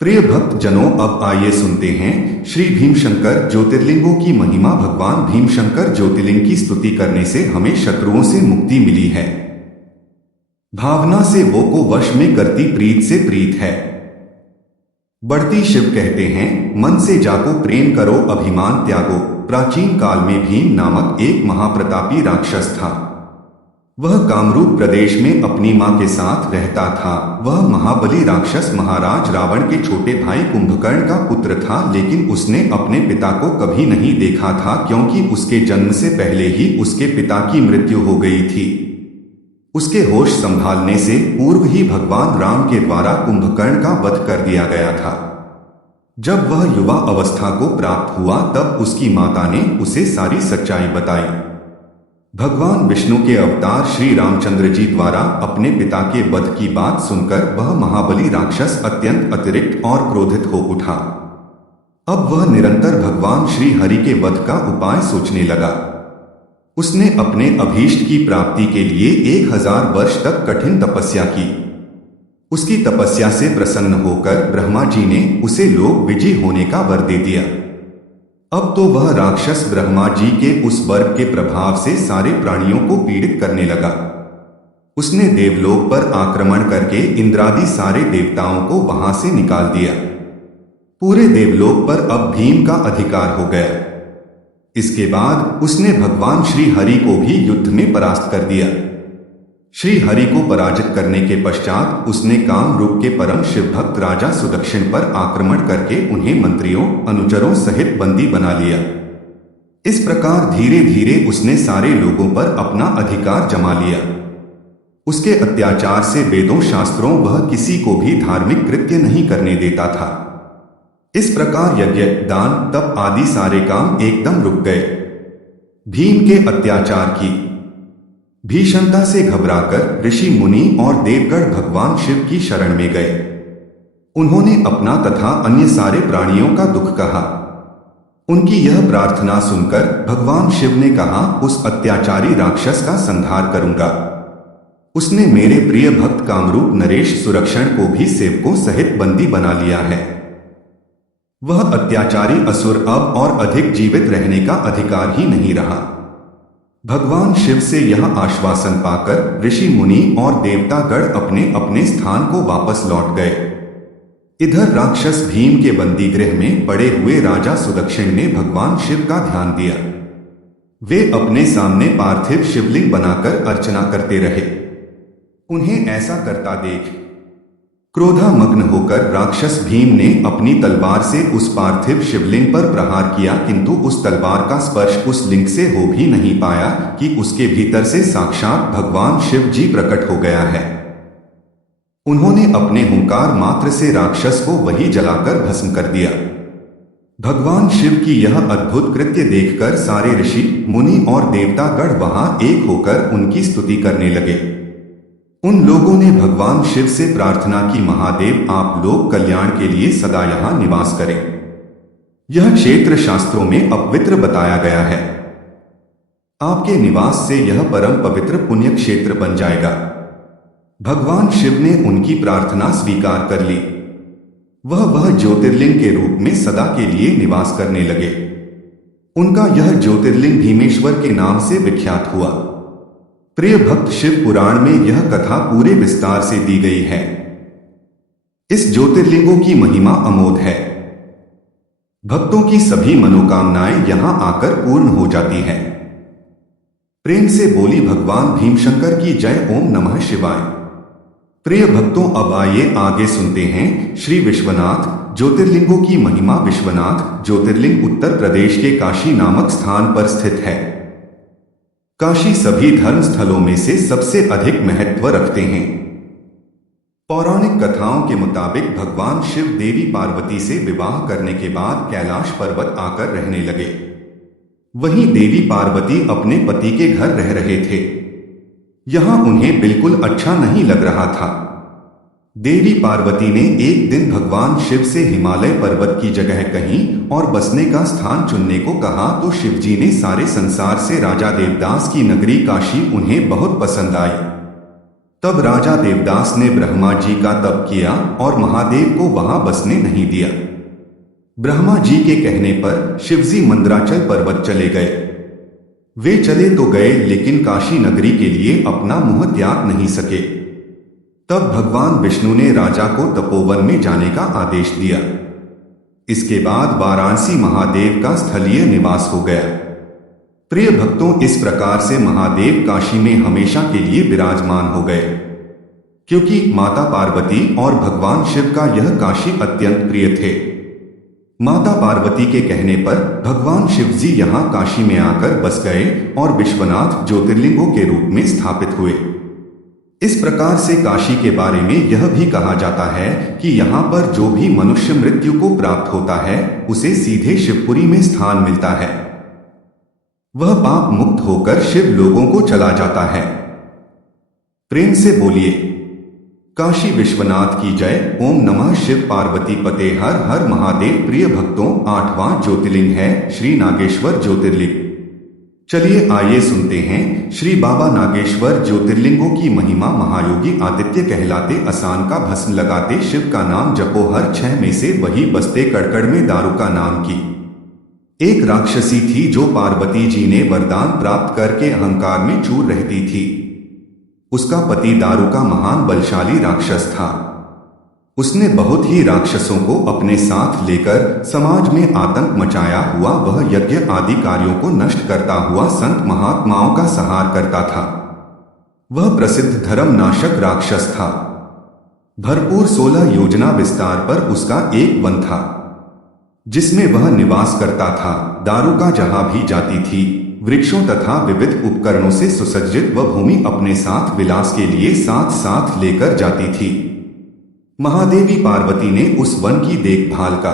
प्रिय भक्त जनों, अब आइए सुनते हैं श्री भीमशंकर ज्योतिर्लिंगों की महिमा। भगवान भीमशंकर ज्योतिर्लिंग की स्तुति करने से हमें शत्रुओं से मुक्ति मिली है। भावना से वो को वश में करती प्रीत से प्रीत है। बढ़ती शिव कहते हैं, मन से जाको प्रेम करो अभिमान त्यागो। प्राचीन काल में भीम नामक एक महाप्रतापी राक्षस था। वह कामरूप प्रदेश में अपनी मां के साथ रहता था। वह महाबली राक्षस महाराज रावण के छोटे भाई कुंभकर्ण का पुत्र था, लेकिन उसने अपने पिता को कभी नहीं देखा था, क्योंकि उसके जन्म से पहले ही उसके पिता की मृत्यु हो गई थी। उसके होश संभालने से पूर्व ही भगवान राम के द्वारा कुंभकर्ण का वध कर दिया गया था। जब वह युवा अवस्था को प्राप्त हुआ, तब उसकी माता ने उसे सारी सच्चाई बताई। भगवान विष्णु के अवतार श्री रामचंद्र जी द्वारा अपने पिता के वध की बात सुनकर वह महाबली राक्षस अत्यंत अतिरिक्त और क्रोधित हो उठा। अब वह निरंतर भगवान श्री हरि के वध का उपाय सोचने लगा। उसने अपने अभीष्ट की प्राप्ति के लिए 1000 वर्ष तक कठिन तपस्या की। उसकी तपस्या से प्रसन्न होकर ब्रह्मा जी ने उसे लोक विजयी होने का वर दे दिया। अब तो वह राक्षस ब्रह्मा जी के उस वर के प्रभाव से सारे प्राणियों को पीड़ित करने लगा। उसने देवलोक पर आक्रमण करके इंद्रादि सारे देवताओं को वहां से निकाल दिया। पूरे देवलोक पर अब भीम का अधिकार हो गया। इसके बाद उसने भगवान श्री हरि को भी युद्ध में परास्त कर दिया। श्री हरि को पराजित करने के पश्चात उसने कामरूप के परम शिव भक्त राजा सुदक्षिण पर आक्रमण करके उन्हें मंत्रियों अनुचरों सहित बंदी बना लिया। इस प्रकार धीरे धीरे उसने सारे लोगों पर अपना अधिकार जमा लिया। उसके अत्याचार से वेदों शास्त्रों वह किसी को भी धार्मिक कृत्य नहीं करने देता था। इस प्रकार यज्ञ, दान, तप आदि सारे काम एकदम रुक गए। भीम के अत्याचार की भीषणता से घबराकर ऋषि मुनि और देवगण भगवान शिव की शरण में गए। उन्होंने अपना तथा अन्य सारे प्राणियों का दुख कहा। उनकी यह प्रार्थना सुनकर भगवान शिव ने कहा, उस अत्याचारी राक्षस का संहार करूंगा। उसने मेरे प्रिय भक्त कामरूप नरेश सुरक्षण को भी सेवकों सहित बंदी बना लिया है। वह अत्याचारी असुर अब और अधिक जीवित रहने का अधिकार ही नहीं रहा। भगवान शिव से यह आश्वासन पाकर ऋषि मुनि और देवतागण अपने अपने स्थान को वापस लौट गए। इधर राक्षस भीम के बंदी गृह में पड़े हुए राजा सुदक्षिण ने भगवान शिव का ध्यान दिया। वे अपने सामने पार्थिव शिवलिंग बनाकर अर्चना करते रहे। उन्हें ऐसा करता देख क्रोधामग्न होकर राक्षस भीम ने अपनी तलवार से उस पार्थिव शिवलिंग पर प्रहार किया, किंतु उस तलवार का स्पर्श उस लिंग से हो भी नहीं पाया कि उसके भीतर से साक्षात भगवान शिव जी प्रकट हो गया है। उन्होंने अपने हुंकार मात्र से राक्षस को वही जलाकर भस्म कर दिया। भगवान शिव की यह अद्भुत कृत्य देखकर सारे ऋषि मुनि और देवतागण वहां एक होकर उनकी स्तुति करने लगे। उन लोगों ने भगवान शिव से प्रार्थना की, महादेव आप लोग कल्याण के लिए सदा यहां निवास करें। यह क्षेत्र शास्त्रों में अपवित्र बताया गया है। आपके निवास से यह परम पवित्र पुण्य क्षेत्र बन जाएगा। भगवान शिव ने उनकी प्रार्थना स्वीकार कर ली। वह ज्योतिर्लिंग के रूप में सदा के लिए निवास करने लगे। उनका यह ज्योतिर्लिंग भीमेश्वर के नाम से विख्यात हुआ। प्रिय भक्त शिव पुराण में यह कथा पूरे विस्तार से दी गई है। इस ज्योतिर्लिंगों की महिमा अमोघ है। भक्तों की सभी मनोकामनाएं यहां आकर पूर्ण हो जाती हैं। प्रेम से बोली भगवान भीमशंकर की जय। ओम नमः शिवाय। प्रिय भक्तों, अब आइए आगे सुनते हैं श्री विश्वनाथ ज्योतिर्लिंगों की महिमा। विश्वनाथ ज्योतिर्लिंग उत्तर प्रदेश के काशी नामक स्थान पर स्थित है। काशी सभी धर्म स्थलों में से सबसे अधिक महत्व रखते हैं। पौराणिक कथाओं के मुताबिक भगवान शिव देवी पार्वती से विवाह करने के बाद कैलाश पर्वत आकर रहने लगे। वहीं देवी पार्वती अपने पति के घर रह रहे थे। यहां उन्हें बिल्कुल अच्छा नहीं लग रहा था। देवी पार्वती ने एक दिन भगवान शिव से हिमालय पर्वत की जगह कहीं और बसने का स्थान चुनने को कहा, तो शिवजी ने सारे संसार से राजा देवदास की नगरी काशी उन्हें बहुत पसंद आई। तब राजा देवदास ने ब्रह्मा जी का तप किया और महादेव को वहां बसने नहीं दिया। ब्रह्मा जी के कहने पर शिवजी मंदराचल पर्वत चले गए। वे चले तो गए, लेकिन काशी नगरी के लिए अपना मुंह त्याग नहीं सके। तब भगवान विष्णु ने राजा को तपोवन में जाने का आदेश दिया। इसके बाद वाराणसी महादेव का स्थलीय निवास हो गया। प्रिय भक्तों, इस प्रकार से महादेव काशी में हमेशा के लिए विराजमान हो गए, क्योंकि माता पार्वती और भगवान शिव का यह काशी अत्यंत प्रिय थे। माता पार्वती के कहने पर भगवान शिव जी यहाँ काशी में आकर बस गए और विश्वनाथ ज्योतिर्लिंगों के रूप में स्थापित हुए। इस प्रकार से काशी के बारे में यह भी कहा जाता है कि यहाँ पर जो भी मनुष्य मृत्यु को प्राप्त होता है उसे सीधे शिवपुरी में स्थान मिलता है। वह पाप मुक्त होकर शिव लोगों को चला जाता है। प्रेम से बोलिए काशी विश्वनाथ की जय। ओम नमः शिव पार्वती पते हर हर महादेव। प्रिय भक्तों, 8वां ज्योतिर्लिंग है श्री नागेश्वर ज्योतिर्लिंग। चलिए आइए सुनते हैं श्री बाबा नागेश्वर ज्योतिर्लिंगों की महिमा। महायोगी आदित्य कहलाते, आसान का भस्म लगाते, शिव का नाम जपो हर 6 में से वही बसते, कड़कड़ में दारू का नाम की। एक राक्षसी थी जो पार्वती जी ने वरदान प्राप्त करके अहंकार में चूर रहती थी। उसका पति दारू का महान बलशाली राक्षस था। उसने बहुत ही राक्षसों को अपने साथ लेकर समाज में आतंक मचाया हुआ वह यज्ञ आदि कार्यों को नष्ट करता हुआ संत महात्माओं का संहार करता था। वह प्रसिद्ध धर्मनाशक राक्षस था। भरपूर 16 योजना विस्तार पर उसका एक वन था जिसमें वह निवास करता था। दारू का जहां भी जाती थी वृक्षों तथा विविध उपकरणों से सुसज्जित वह भूमि अपने साथ विलास के लिए साथ साथ लेकर जाती थी। महादेवी पार्वती ने उस वन की देखभाल का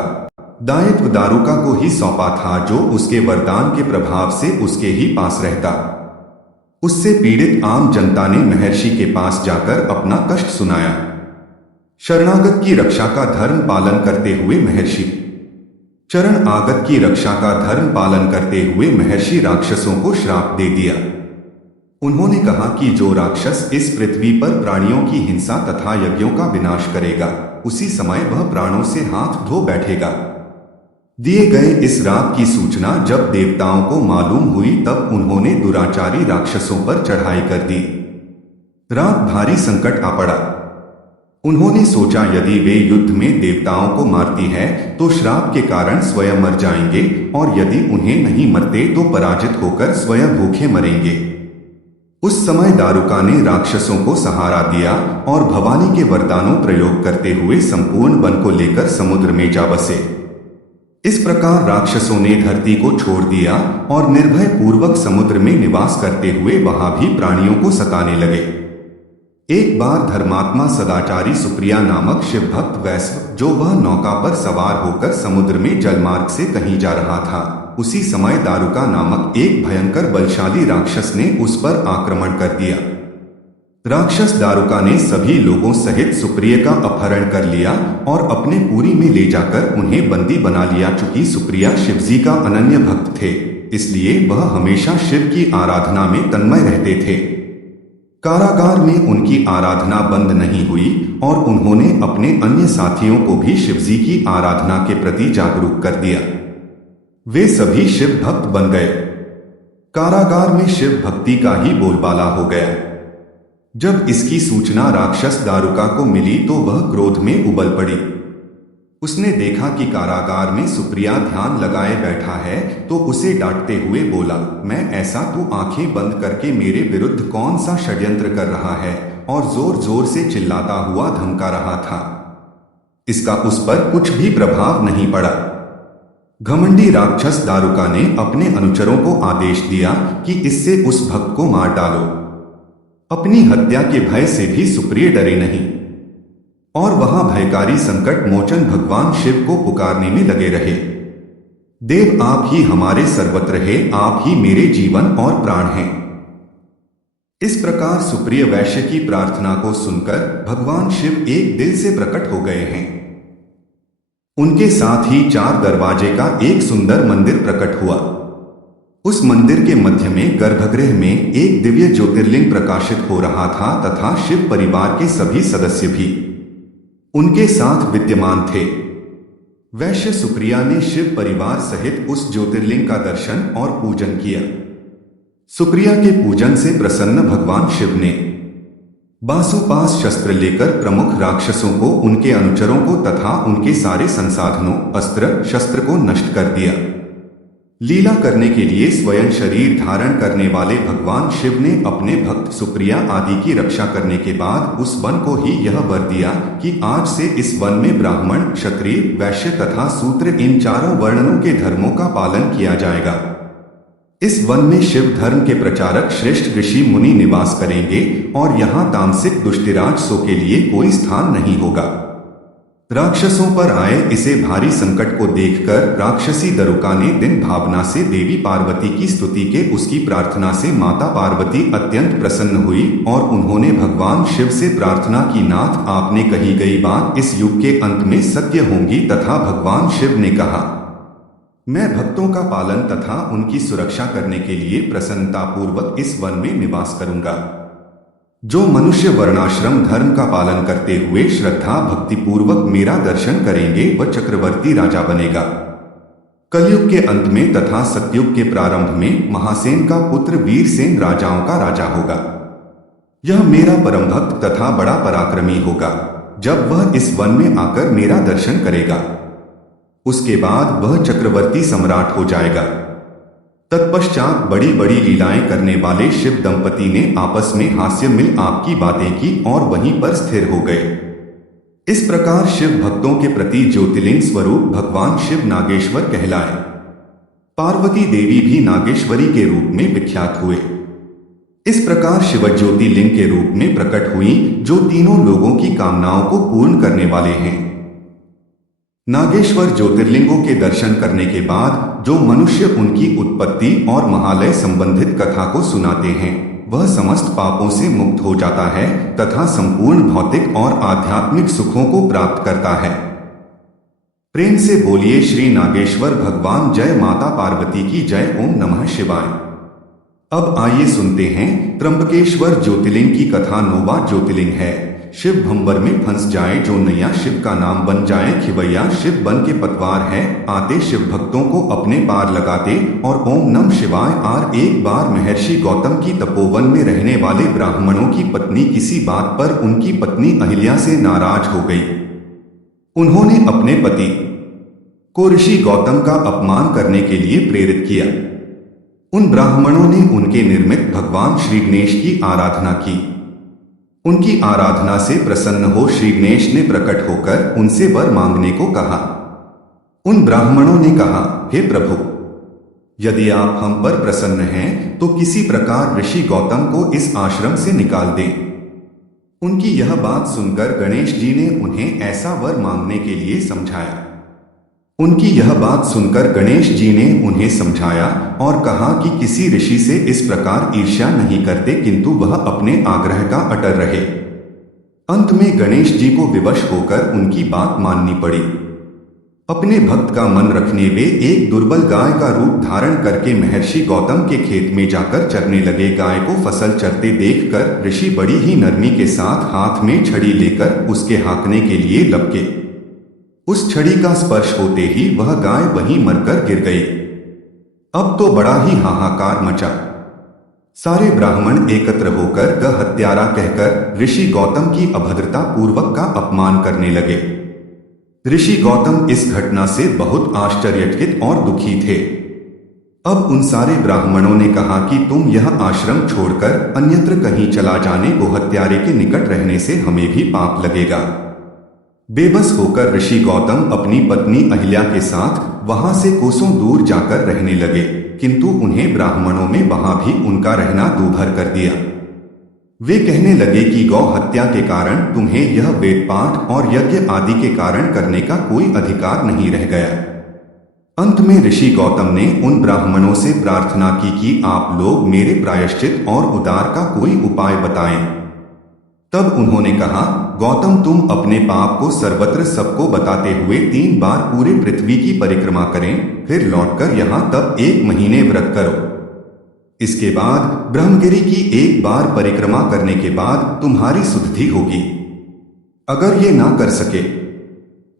दायित्व दारुका को ही सौंपा था, जो उसके वरदान के प्रभाव से उसके ही पास रहता। उससे पीड़ित आम जनता ने महर्षि के पास जाकर अपना कष्ट सुनाया। शरणागत की रक्षा का धर्म पालन करते हुए महर्षि राक्षसों को श्राप दे दिया। उन्होंने कहा कि जो राक्षस इस पृथ्वी पर प्राणियों की हिंसा तथा यज्ञों का विनाश करेगा, उसी समय वह प्राणों से हाथ धो बैठेगा। दिए गए इस रात की सूचना जब देवताओं को मालूम हुई, तब उन्होंने दुराचारी राक्षसों पर चढ़ाई कर दी। रात भारी संकट आ पड़ा। उन्होंने सोचा यदि वे युद्ध में देवताओं को मारती है तो श्राप के कारण स्वयं मर जाएंगे, और यदि उन्हें नहीं मरते तो पराजित होकर स्वयं भूखे मरेंगे। उस समय दारुका ने राक्षसों को सहारा दिया और भवानी के वरदानों प्रयोग करते हुए संपूर्ण वन को लेकर समुद्र में जा बसे। इस प्रकार राक्षसों ने धरती को छोड़ दिया और निर्भय पूर्वक समुद्र में निवास करते हुए वहां भी प्राणियों को सताने लगे। एक बार धर्मात्मा सदाचारी सुप्रिया नामक शिव भक्त वैश्य, जो वह नौका पर सवार होकर समुद्र में जलमार्ग से कहीं जा रहा था, उसी समय दारुका नामक एक भयंकर बलशाली राक्षस ने उस पर आक्रमण कर दिया। राक्षस दारुका ने सभी लोगों सहित सुप्रिय का अपहरण कर लिया और अपने पुरी में ले जाकर उन्हें बंदी बना लिया। चूंकि सुप्रिया शिवजी का अनन्य भक्त थे, इसलिए वह हमेशा शिव की आराधना में तन्मय रहते थे। कारागार में उनकी आराधना बंद नहीं हुई और उन्होंने अपने अन्य साथियों को भी शिवजी की आराधना के प्रति जागरूक कर दिया। वे सभी शिव भक्त बन गए। कारागार में शिव भक्ति का ही बोलबाला हो गया। जब इसकी सूचना राक्षस दारुका को मिली तो वह क्रोध में उबल पड़ी। उसने देखा कि कारागार में सुप्रिया ध्यान लगाए बैठा है, तो उसे डांटते हुए बोला, मैं ऐसा तू आंखें बंद करके मेरे विरुद्ध कौन सा षड्यंत्र कर रहा है, और जोर जोर से चिल्लाता हुआ धमका रहा था। इसका उस पर कुछ भी प्रभाव नहीं पड़ा। घमंडी राक्षस दारुका ने अपने अनुचरों को आदेश दिया कि इससे उस भक्त को मार डालो। अपनी हत्या के भय से भी सुप्रिय डरे नहीं और वहां भयकारी संकट मोचन भगवान शिव को पुकारने में लगे रहे। देव आप ही हमारे सर्वत्र है, आप ही मेरे जीवन और प्राण हैं। इस प्रकार सुप्रिय वैश्य की प्रार्थना को सुनकर भगवान शिव एक दिल से प्रकट हो गए हैं। उनके साथ ही 4 दरवाजे का एक सुंदर मंदिर प्रकट हुआ। उस मंदिर के मध्य में गर्भगृह में एक दिव्य ज्योतिर्लिंग प्रकाशित हो रहा था तथा शिव परिवार के सभी सदस्य भी उनके साथ विद्यमान थे। वैश्य सुप्रिया ने शिव परिवार सहित उस ज्योतिर्लिंग का दर्शन और पूजन किया। सुप्रिया के पूजन से प्रसन्न भगवान शिव ने बासुपास शस्त्र लेकर प्रमुख राक्षसों को, उनके अनुचरों को तथा उनके सारे संसाधनों, अस्त्र शस्त्र को नष्ट कर दिया। लीला करने के लिए स्वयं शरीर धारण करने वाले भगवान शिव ने अपने भक्त सुप्रिया आदि की रक्षा करने के बाद उस वन को ही यह वर दिया कि आज से इस वन में ब्राह्मण, क्षत्रिय, वैश्य तथा शूद्र इन चारों वर्णों के धर्मों का पालन किया जाएगा। इस वन में शिव धर्म के प्रचारक श्रेष्ठ ऋषि मुनि निवास करेंगे और यहाँ तामसिक दुष्टिराजसों के लिए कोई स्थान नहीं होगा। राक्षसों पर आए इसे भारी संकट को देखकर राक्षसी दारुका ने दिन भावना से देवी पार्वती की स्तुति के उसकी प्रार्थना से माता पार्वती अत्यंत प्रसन्न हुई और उन्होंने भगवान शिव से प्रार्थना की, नाथ आपने कही गई बात इस युग के अंत में सत्य होंगी। तथा भगवान शिव ने कहा, मैं भक्तों का पालन तथा उनकी सुरक्षा करने के लिए प्रसन्नतापूर्वक इस वन में निवास करूंगा। जो मनुष्य वर्णाश्रम धर्म का पालन करते हुए श्रद्धा भक्ति पूर्वक मेरा दर्शन करेंगे वह चक्रवर्ती राजा बनेगा। कलयुग के अंत में तथा सतयुग के प्रारंभ में महासेन का पुत्र वीरसेन राजाओं का राजा होगा। यह मेरा परम भक्त तथा बड़ा पराक्रमी होगा। जब वह इस वन में आकर मेरा दर्शन करेगा, उसके बाद वह चक्रवर्ती सम्राट हो जाएगा। तत्पश्चात बड़ी बड़ी लीलाएं करने वाले शिव दंपति ने आपस में हास्य मिल आपकी बातें की और वहीं पर स्थिर हो गए। इस प्रकार शिव भक्तों के प्रति ज्योतिर्लिंग स्वरूप भगवान शिव नागेश्वर कहलाए। पार्वती देवी भी नागेश्वरी के रूप में विख्यात हुए। इस प्रकार शिव ज्योतिर्लिंग के रूप में प्रकट हुई, जो तीनों लोगों की कामनाओं को पूर्ण करने वाले हैं। नागेश्वर ज्योतिर्लिंगों के दर्शन करने के बाद जो मनुष्य उनकी उत्पत्ति और महालय संबंधित कथा को सुनाते हैं, वह समस्त पापों से मुक्त हो जाता है तथा संपूर्ण भौतिक और आध्यात्मिक सुखों को प्राप्त करता है। प्रेम से बोलिए श्री नागेश्वर भगवान जय, माता पार्वती की जय। ओम नमः शिवाय। अब आइए सुनते हैं त्र्यंबकेश्वर ज्योतिर्लिंग की कथा। नौवा ज्योतिर्लिंग है शिव भंवर में फंस जाए जो नैया, शिव का नाम बन जाए खिवैया। शिव बन के पतवार है आते, शिव भक्तों को अपने पार लगाते। और ओम नम शिवाय। आर एक बार महर्षि गौतम की तपोवन में रहने वाले ब्राह्मणों की पत्नी किसी बात पर उनकी पत्नी अहिल्या से नाराज हो गई। उन्होंने अपने पति को ऋषि गौतम का अपमान करने के लिए प्रेरित किया। उन ब्राह्मणों ने उनके निर्मित भगवान श्री गणेश की आराधना की। उनकी आराधना से प्रसन्न हो श्री गणेश ने प्रकट होकर उनसे वर मांगने को कहा। उन ब्राह्मणों ने कहा, हे प्रभु, यदि आप हम पर प्रसन्न हैं तो किसी प्रकार ऋषि गौतम को इस आश्रम से निकाल दें। उनकी यह बात सुनकर गणेश जी ने उन्हें ऐसा वर मांगने के लिए समझाया। उनकी यह बात सुनकर गणेश जी ने उन्हें समझाया और कहा कि किसी ऋषि से इस प्रकार ईर्ष्या नहीं करते, किंतु वह अपने आग्रह का अटल रहे। अंत में गणेश जी को विवश होकर उनकी बात माननी पड़ी। अपने भक्त का मन रखने वे एक दुर्बल गाय का रूप धारण करके महर्षि गौतम के खेत में जाकर चरने लगे। गाय को फसल चरते देखकर ऋषि बड़ी ही नरमी के साथ हाथ में छड़ी लेकर उसके हाँकने के लिए लपके। उस छड़ी का स्पर्श होते ही वह गाय वहीं मरकर गिर गई। अब तो बड़ा ही हाहाकार मचा। सारे ब्राह्मण एकत्र होकर ग हत्यारा कहकर ऋषि गौतम की अभद्रता पूर्वक का अपमान करने लगे। ऋषि गौतम इस घटना से बहुत आश्चर्यचकित और दुखी थे। अब उन सारे ब्राह्मणों ने कहा कि तुम यह आश्रम छोड़कर अन्यत्र कहीं चला जाने, गोहत्यारे के निकट रहने से हमें भी पाप लगेगा। बेबस होकर ऋषि गौतम अपनी पत्नी अहिल्या के साथ वहां से कोसों दूर जाकर रहने लगे, किंतु उन्हें ब्राह्मणों ने वहां भी उनका रहना दूभर कर दिया। वे कहने लगे कि गौ हत्या के कारण तुम्हें यह वेद पाठ और यज्ञ आदि के कारण करने का कोई अधिकार नहीं रह गया। अंत में ऋषि गौतम ने उन ब्राह्मणों से प्रार्थना की कि आप लोग मेरे प्रायश्चित और उद्धार का कोई उपाय बताएं। तब उन्होंने कहा, गौतम तुम अपने पाप को सर्वत्र सबको बताते हुए 3 बार पूरे पृथ्वी की परिक्रमा करें, फिर लौटकर यहाँ तब 1 महीने व्रत करो। इसके बाद ब्रह्मगिरि की 1 बार परिक्रमा करने के बाद तुम्हारी शुद्धि होगी। अगर ये ना कर सके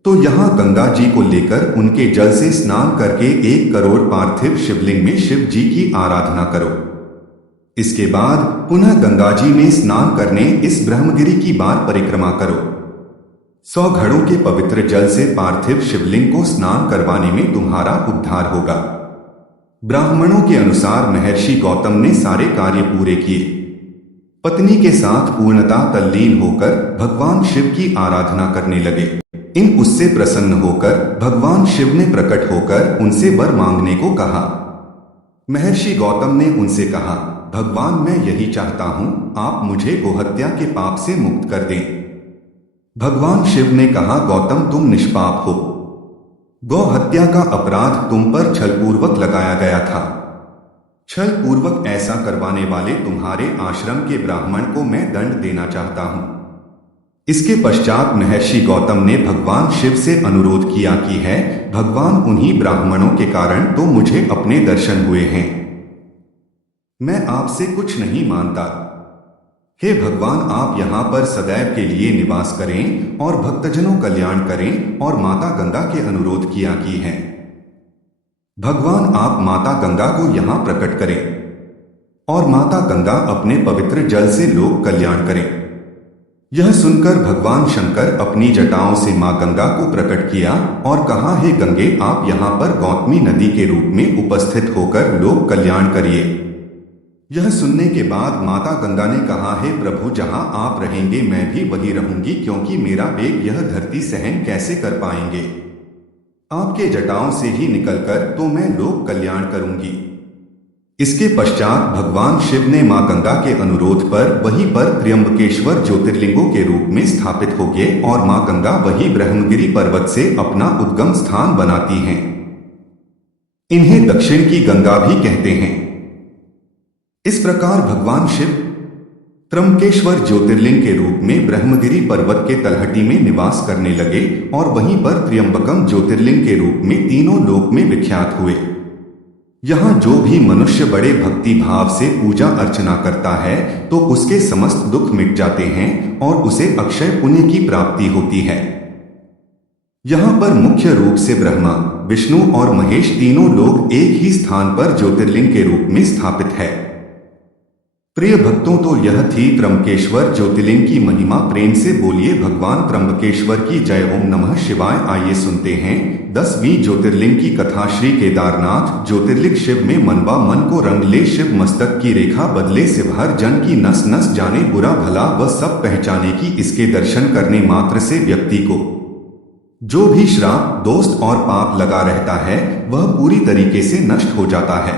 तो यहाँ गंगा जी को लेकर उनके जल से स्नान करके 1 करोड़ पार्थिव शिवलिंग में शिव जी की आराधना करो। इसके बाद पुनः गंगा जी में स्नान करने इस ब्रह्मगिरि की बार परिक्रमा करो। 100 घड़ों के पवित्र जल से पार्थिव शिवलिंग को स्नान करवाने में तुम्हारा उद्धार होगा। ब्राह्मणों के अनुसार महर्षि गौतम ने सारे कार्य पूरे किए। पत्नी के साथ पूर्णता तल्लीन होकर भगवान शिव की आराधना करने लगे। इन उससे प्रसन्न होकर भगवान शिव ने प्रकट होकर उनसे वर मांगने को कहा। महर्षि गौतम ने उनसे कहा, भगवान मैं यही चाहता हूं, आप मुझे गोहत्या के पाप से मुक्त कर दें। भगवान शिव ने कहा, गौतम तुम निष्पाप हो। गौ हत्या का अपराध तुम पर छलपूर्वक लगाया गया था। छलपूर्वक ऐसा करवाने वाले तुम्हारे आश्रम के ब्राह्मण को मैं दंड देना चाहता हूं। इसके पश्चात महर्षि गौतम ने भगवान शिव से अनुरोध किया कि है भगवान, उन्हीं ब्राह्मणों के कारण तो मुझे अपने दर्शन हुए हैं। मैं आपसे कुछ नहीं मानता। हे भगवान, आप यहाँ पर सदैव के लिए निवास करें और भक्तजनों कल्याण करें। और माता गंगा के अनुरोध किया कि है भगवान, आप माता गंगा को यहाँ प्रकट करें और माता गंगा अपने पवित्र जल से लोक कल्याण करें। यह सुनकर भगवान शंकर अपनी जटाओं से मां गंगा को प्रकट किया और कहा, हे गंगे, आप यहाँ पर गौतमी नदी के रूप में उपस्थित होकर लोक कल्याण करिए। यह सुनने के बाद माता गंगा ने कहा, हे प्रभु, जहां आप रहेंगे मैं भी वही रहूंगी, क्योंकि मेरा वेग यह धरती सहन कैसे कर पाएंगे। आपके जटाओं से ही निकलकर तो मैं लोक कल्याण करूंगी। इसके पश्चात भगवान शिव ने मां गंगा के अनुरोध पर वहीं पर त्र्यंबकेश्वर ज्योतिर्लिंगों के रूप में स्थापित हो गए और मां गंगा वही ब्रह्मगिरि पर्वत से अपना उद्गम स्थान बनाती हैं। इन्हें दक्षिण की गंगा भी कहते हैं। इस प्रकार भगवान शिव त्र्यंबकेश्वर ज्योतिर्लिंग के रूप में ब्रह्मगिरि पर्वत के तलहटी में निवास करने लगे और वहीं पर त्र्यंबकम ज्योतिर्लिंग के रूप में तीनों लोक में विख्यात हुए। यहाँ जो भी मनुष्य बड़े भक्ति भाव से पूजा अर्चना करता है तो उसके समस्त दुख मिट जाते हैं और उसे अक्षय पुण्य की प्राप्ति होती है। यहाँ पर मुख्य रूप से ब्रह्मा, विष्णु और महेश तीनों लोग एक ही स्थान पर ज्योतिर्लिंग के रूप में स्थापित है। प्रिय भक्तों, तो यह थी त्र्यंबकेश्वर ज्योतिर्लिंग की महिमा। प्रेम से बोलिए भगवान त्र्यंबकेश्वर की जय। ओम नमः शिवाय। आइए सुनते हैं 10वीं ज्योतिर्लिंग की कथा। श्री केदारनाथ ज्योतिर्लिंग। शिव में मनवा मन को रंग ले, शिव मस्तक की रेखा बदले, शिव हर जन की नस नस जाने, बुरा भला वह सब पहचाने की इसके दर्शन करने मात्र से व्यक्ति को जो भी श्राप, दोष और पाप लगा रहता है वह पूरी तरीके से नष्ट हो जाता है।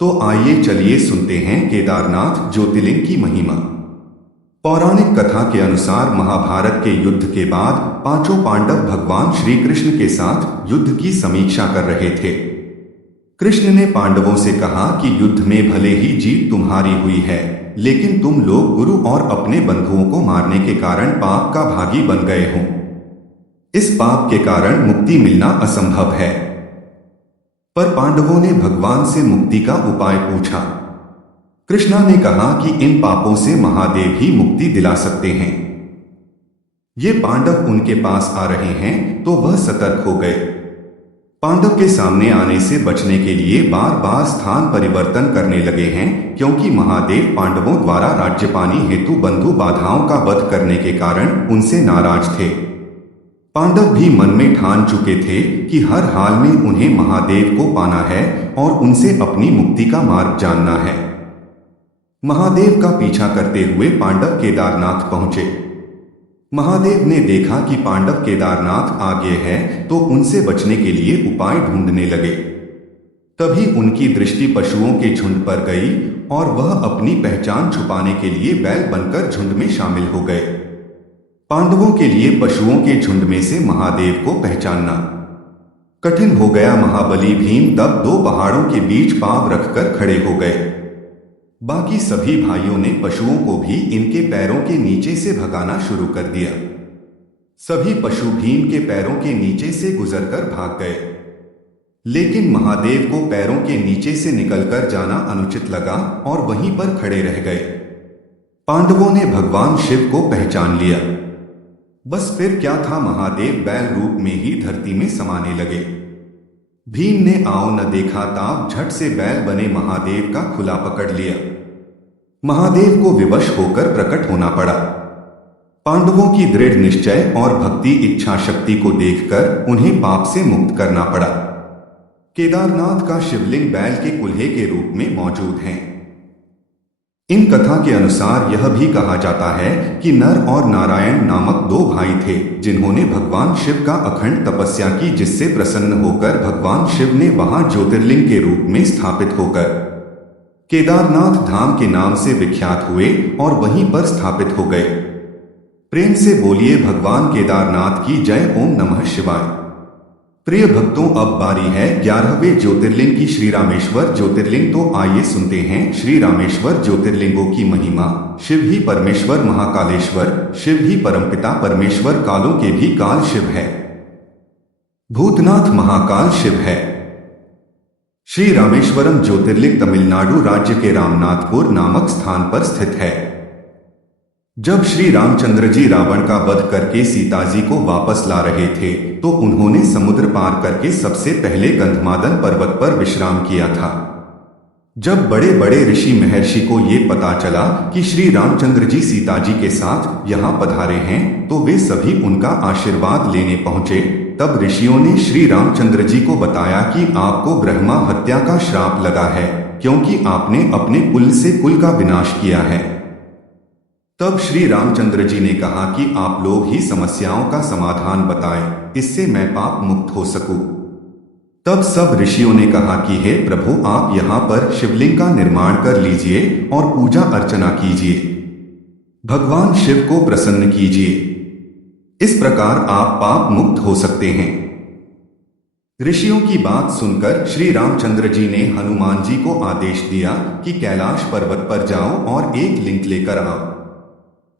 तो आइए चलिए सुनते हैं केदारनाथ ज्योतिर्लिंग की महिमा। पौराणिक कथा के अनुसार महाभारत के युद्ध के बाद पांचों पांडव भगवान श्री कृष्ण के साथ युद्ध की समीक्षा कर रहे थे। कृष्ण ने पांडवों से कहा कि युद्ध में भले ही जीत तुम्हारी हुई है, लेकिन तुम लोग गुरु और अपने बंधुओं को मारने के कारण पाप का भागी बन गए हो। इस पाप के कारण मुक्ति मिलना असंभव है। पर पांडवों ने भगवान से मुक्ति का उपाय पूछा। कृष्णा ने कहा कि इन पापों से महादेव ही मुक्ति दिला सकते हैं। ये पांडव उनके पास आ रहे हैं तो वह सतर्क हो गए। पांडव के सामने आने से बचने के लिए बार बार स्थान परिवर्तन करने लगे हैं, क्योंकि महादेव पांडवों द्वारा राज्यपानी हेतु बंधु बाधाओं का वध करने के कारण उनसे नाराज थे। पांडव भी मन में ठान चुके थे कि हर हाल में उन्हें महादेव को पाना है और उनसे अपनी मुक्ति का मार्ग जानना है। महादेव का पीछा करते हुए पांडव केदारनाथ पहुंचे। महादेव ने देखा कि पांडव केदारनाथ आगे है तो उनसे बचने के लिए उपाय ढूंढने लगे। तभी उनकी दृष्टि पशुओं के झुंड पर गई और वह अपनी पहचान छुपाने के लिए बैल बनकर झुंड में शामिल हो गए। पांडवों के लिए पशुओं के झुंड में से महादेव को पहचानना कठिन हो गया। महाबली भीम तब दो पहाड़ों के बीच पांव रखकर खड़े हो गए। बाकी सभी भाइयों ने पशुओं को भी इनके पैरों के नीचे से भगाना शुरू कर दिया। सभी पशु भीम के पैरों के नीचे से गुजरकर भाग गए, लेकिन महादेव को पैरों के नीचे से निकलकर जाना अनुचित लगा और वहीं पर खड़े रह गए। पांडवों ने भगवान शिव को पहचान लिया। बस फिर क्या था, महादेव बैल रूप में ही धरती में समाने लगे। भीम ने आओ न देखा ताव, झट से बैल बने महादेव का खुला पकड़ लिया। महादेव को विवश होकर प्रकट होना पड़ा। पांडवों की दृढ़ निश्चय और भक्ति इच्छा शक्ति को देखकर उन्हें पाप से मुक्त करना पड़ा। केदारनाथ का शिवलिंग बैल के कुल्हे के रूप में मौजूद है। इन कथा के अनुसार यह भी कहा जाता है कि नर और नारायण नामक दो भाई थे जिन्होंने भगवान शिव का अखंड तपस्या की, जिससे प्रसन्न होकर भगवान शिव ने वहां ज्योतिर्लिंग के रूप में स्थापित होकर केदारनाथ धाम के नाम से विख्यात हुए और वहीं पर स्थापित हो गए। प्रेम से बोलिए भगवान केदारनाथ की जय। ओम नमः शिवाय। प्रिय भक्तों, अब बारी है 11वें ज्योतिर्लिंग की, श्री रामेश्वर ज्योतिर्लिंग। तो आइए सुनते हैं श्री रामेश्वर ज्योतिर्लिंगों की महिमा। शिव ही परमेश्वर महाकालेश्वर, शिव ही परमपिता परमेश्वर, कालों के भी काल शिव है, भूतनाथ महाकाल शिव है। श्री रामेश्वरम ज्योतिर्लिंग तमिलनाडु राज्य के रामनाथपुर नामक स्थान पर स्थित है। जब श्री रामचंद्र जी रावण का वध करके सीता जी को वापस ला रहे थे तो उन्होंने समुद्र पार करके सबसे पहले गंधमादन पर्वत पर विश्राम किया था। जब बड़े बड़े ऋषि महर्षि को ये पता चला कि श्री रामचंद्र जी सीता जी के साथ यहाँ पधारे हैं तो वे सभी उनका आशीर्वाद लेने पहुंचे। तब ऋषियों ने श्री रामचंद्र जी को बताया कि आपको ब्रह्मा हत्या का श्राप लगा है, क्योंकि आपने अपने कुल से कुल का विनाश किया है। तब श्री रामचंद्र जी ने कहा कि आप लोग ही समस्याओं का समाधान बताएं, इससे मैं पाप मुक्त हो सकूं। तब सब ऋषियों ने कहा कि हे प्रभु, आप यहाँ पर शिवलिंग का निर्माण कर लीजिए और पूजा अर्चना कीजिए, भगवान शिव को प्रसन्न कीजिए। इस प्रकार आप पाप मुक्त हो सकते हैं। ऋषियों की बात सुनकर श्री रामचंद्र जी ने हनुमान जी को आदेश दिया कि कैलाश पर्वत पर जाओ और एक लिंक लेकर आओ।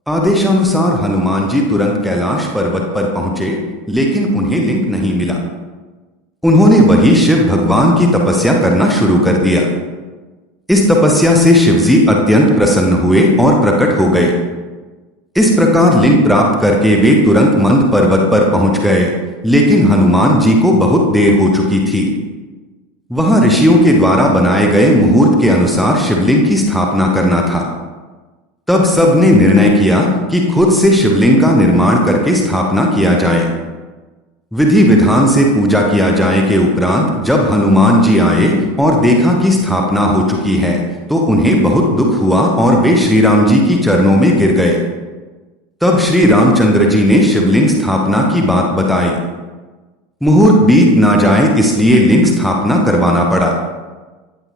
आदेशानुसार हनुमान जी तुरंत कैलाश पर्वत पर पहुंचे, लेकिन उन्हें लिंक नहीं मिला। उन्होंने वही शिव भगवान की तपस्या करना शुरू कर दिया। इस तपस्या से शिवजी अत्यंत प्रसन्न हुए और प्रकट हो गए। इस प्रकार लिंक प्राप्त करके वे तुरंत मंद पर्वत पर पहुंच गए, लेकिन हनुमान जी को बहुत देर हो चुकी थी। वहां ऋषियों के द्वारा बनाए गए मुहूर्त के अनुसार शिवलिंग की स्थापना करना था। तब सबने निर्णय किया कि खुद से शिवलिंग का निर्माण करके स्थापना किया जाए। विधि विधान से पूजा किया जाए के उपरांत जब हनुमान जी आए और देखा कि स्थापना हो चुकी है, तो उन्हें बहुत दुख हुआ और वे श्री राम जी की चरणों में गिर गए। तब श्री रामचंद्र जी ने शिवलिंग स्थापना की बात बताई। मुहूर्त बीत ना जाए इसलिए लिंग स्थापना करवाना पड़ा,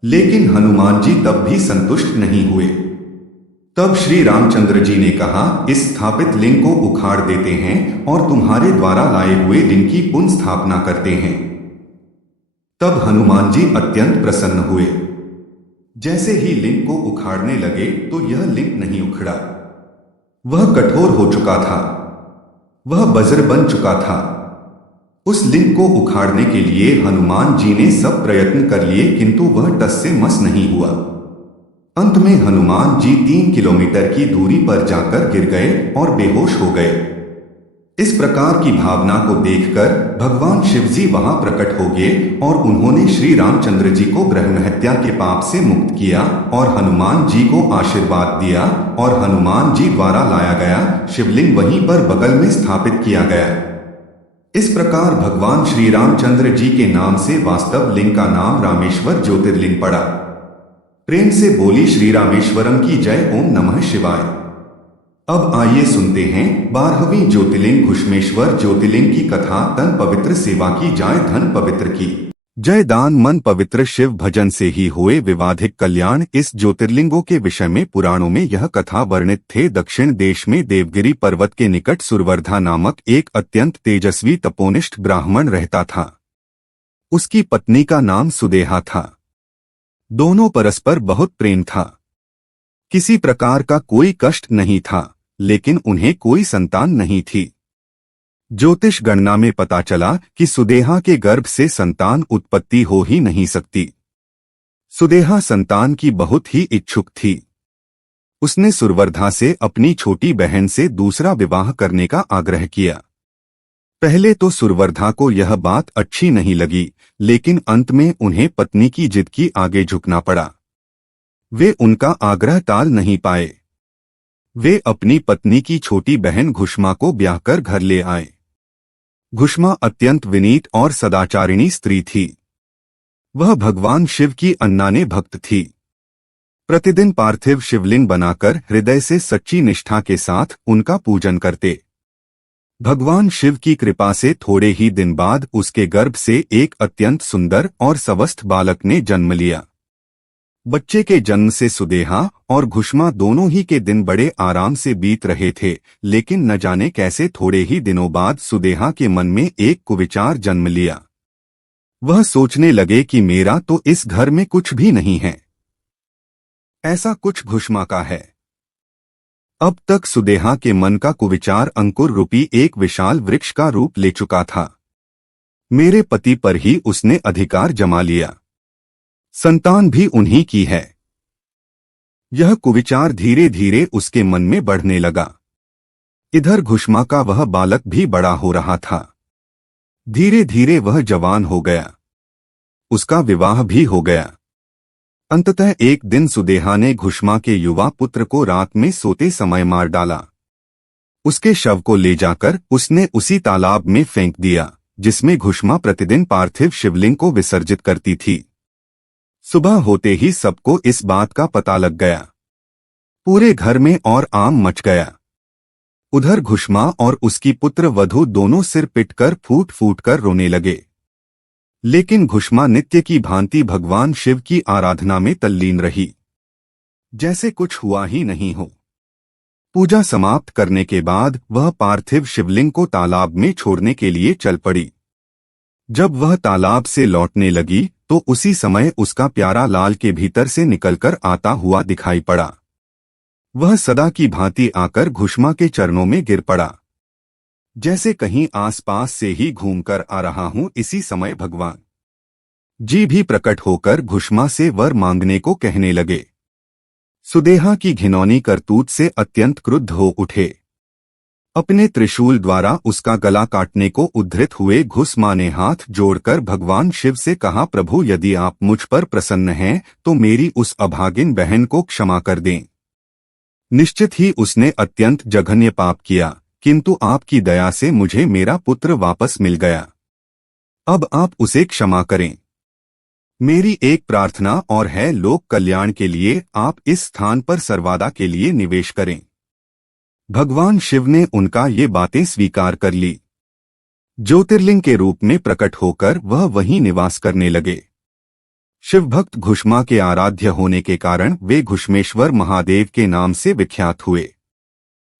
लेकिन हनुमान जी तब भी संतुष्ट नहीं हुए। तब श्री रामचंद्र जी ने कहा, इस स्थापित लिंग को उखाड़ देते हैं और तुम्हारे द्वारा लाए हुए लिंग की पुनः स्थापना करते हैं। तब हनुमान जी अत्यंत प्रसन्न हुए। जैसे ही लिंग को उखाड़ने लगे तो यह लिंग नहीं उखड़ा। वह कठोर हो चुका था, वह बज्र बन चुका था। उस लिंग को उखाड़ने के लिए हनुमान जी ने सब प्रयत्न कर लिए, किंतु वह टस से मस नहीं हुआ। अंत में हनुमान जी 3 किलोमीटर की दूरी पर जाकर गिर गए और बेहोश हो गए। इस प्रकार की भावना को देखकर भगवान शिवजी वहां प्रकट हो गए और उन्होंने श्री रामचंद्र जी को ब्रह्म हत्या के पाप से मुक्त किया और हनुमान जी को आशीर्वाद दिया और हनुमान जी द्वारा लाया गया शिवलिंग वहीं पर बगल में स्थापित किया गया। इस प्रकार भगवान श्री रामचंद्र जी के नाम से वास्तव लिंग का नाम रामेश्वर ज्योतिर्लिंग पड़ा। प्रेम से बोली श्री रामेश्वरम की जय। ओम नमः शिवाय। अब आइए सुनते हैं 12वीं ज्योतिर्लिंग घुश्मेश्वर ज्योतिर्लिंग की कथा। तन पवित्र सेवा की जाय धन पवित्र की जय। दान मन पवित्र शिव भजन से ही हुए विवाधिक कल्याण। इस ज्योतिर्लिंगों के विषय में पुराणों में यह कथा वर्णित थे। दक्षिण देश में देवगिरी पर्वत के निकट सुरवर्धा नामक एक अत्यंत तेजस्वी तपोनिष्ठ ब्राह्मण रहता था। उसकी पत्नी का नाम सुदेहा था। दोनों परस्पर बहुत प्रेम था। किसी प्रकार का कोई कष्ट नहीं था, लेकिन उन्हें कोई संतान नहीं थी। ज्योतिष गणना में पता चला कि सुदेहा के गर्भ से संतान उत्पत्ति हो ही नहीं सकती। सुदेहा संतान की बहुत ही इच्छुक थी। उसने सुरवर्धा से अपनी छोटी बहन से दूसरा विवाह करने का आग्रह किया। पहले तो सुरवर्धा को यह बात अच्छी नहीं लगी, लेकिन अंत में उन्हें पत्नी की जिद की आगे झुकना पड़ा। वे उनका आग्रह टाल नहीं पाए। वे अपनी पत्नी की छोटी बहन घुष्मा को ब्याह कर घर ले आए। घुष्मा अत्यंत विनीत और सदाचारिणी स्त्री थी। वह भगवान शिव की अन्नाने भक्त थी। प्रतिदिन पार्थिव शिवलिंग बनाकर हृदय से सच्ची निष्ठा के साथ उनका पूजन करते। भगवान शिव की कृपा से थोड़े ही दिन बाद उसके गर्भ से एक अत्यंत सुंदर और स्वस्थ बालक ने जन्म लिया। बच्चे के जन्म से सुदेहा और घुष्मा दोनों ही के दिन बड़े आराम से बीत रहे थे, लेकिन न जाने कैसे थोड़े ही दिनों बाद सुदेहा के मन में एक कुविचार जन्म लिया। वह सोचने लगे कि मेरा तो इस घर में कुछ भी नहीं है, ऐसा कुछ घुष्मा का है। अब तक सुदेहा के मन का कुविचार अंकुर रूपी एक विशाल वृक्ष का रूप ले चुका था। मेरे पति पर ही उसने अधिकार जमा लिया, संतान भी उन्हीं की है। यह कुविचार धीरे धीरे उसके मन में बढ़ने लगा। इधर घुष्मा का वह बालक भी बड़ा हो रहा था। धीरे धीरे वह जवान हो गया। उसका विवाह भी हो गया। अंततः एक दिन सुदेहा ने घुष्मा के युवा पुत्र को रात में सोते समय मार डाला। उसके शव को ले जाकर उसने उसी तालाब में फेंक दिया जिसमें घुष्मा प्रतिदिन पार्थिव शिवलिंग को विसर्जित करती थी। सुबह होते ही सबको इस बात का पता लग गया। पूरे घर में और आम मच गया। उधर घुष्मा और उसकी पुत्र वधू दोनों सिर पिटकर फूट फूट कर रोने लगे। लेकिन घुष्मा नित्य की भांति भगवान शिव की आराधना में तल्लीन रही, जैसे कुछ हुआ ही नहीं हो। पूजा समाप्त करने के बाद वह पार्थिव शिवलिंग को तालाब में छोड़ने के लिए चल पड़ी। जब वह तालाब से लौटने लगी तो उसी समय उसका प्यारा लाल के भीतर से निकलकर आता हुआ दिखाई पड़ा। वह सदा की भांति आकर घुष्मा के चरणों में गिर पड़ा, जैसे कहीं आसपास से ही घूमकर आ रहा हूं। इसी समय भगवान जी भी प्रकट होकर घुष्मा से वर मांगने को कहने लगे। सुदेहा की घिनौनी करतूत से अत्यंत क्रुद्ध हो उठे। अपने त्रिशूल द्वारा उसका गला काटने को उद्धृत हुए घुष्मा ने हाथ जोड़कर भगवान शिव से कहा, प्रभु यदि आप मुझ पर प्रसन्न हैं तो मेरी उस अभागिन बहन को क्षमा कर दें। निश्चित ही उसने अत्यंत जघन्य पाप किया, किंतु आपकी दया से मुझे मेरा पुत्र वापस मिल गया। अब आप उसे क्षमा करें। मेरी एक प्रार्थना और है, लोक कल्याण के लिए आप इस स्थान पर सर्वदा के लिए निवेश करें। भगवान शिव ने उनका ये बातें स्वीकार कर ली। ज्योतिर्लिंग के रूप में प्रकट होकर वह वहीं निवास करने लगे। शिव भक्त घुष्मा के आराध्य होने के कारण वे घुष्मेश्वर महादेव के नाम से विख्यात हुए।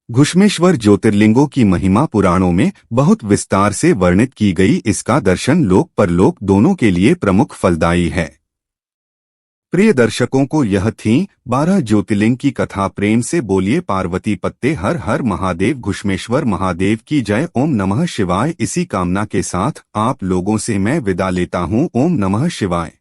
घुष्मेश्वर ज्योतिर्लिंगों की महिमा पुराणों में बहुत विस्तार से वर्णित की गई। इसका दर्शन लोक परलोक दोनों के लिए प्रमुख फलदायी है। प्रिय दर्शकों को यह थी 12 ज्योतिर्लिंग की कथा। प्रेम से बोलिए पार्वती पत्ते हर हर महादेव। घुष्मेश्वर महादेव की जय। ओम नमः शिवाय। इसी कामना के साथ आप लोगों से मैं विदा लेता हूँ। ओम नमः शिवाय।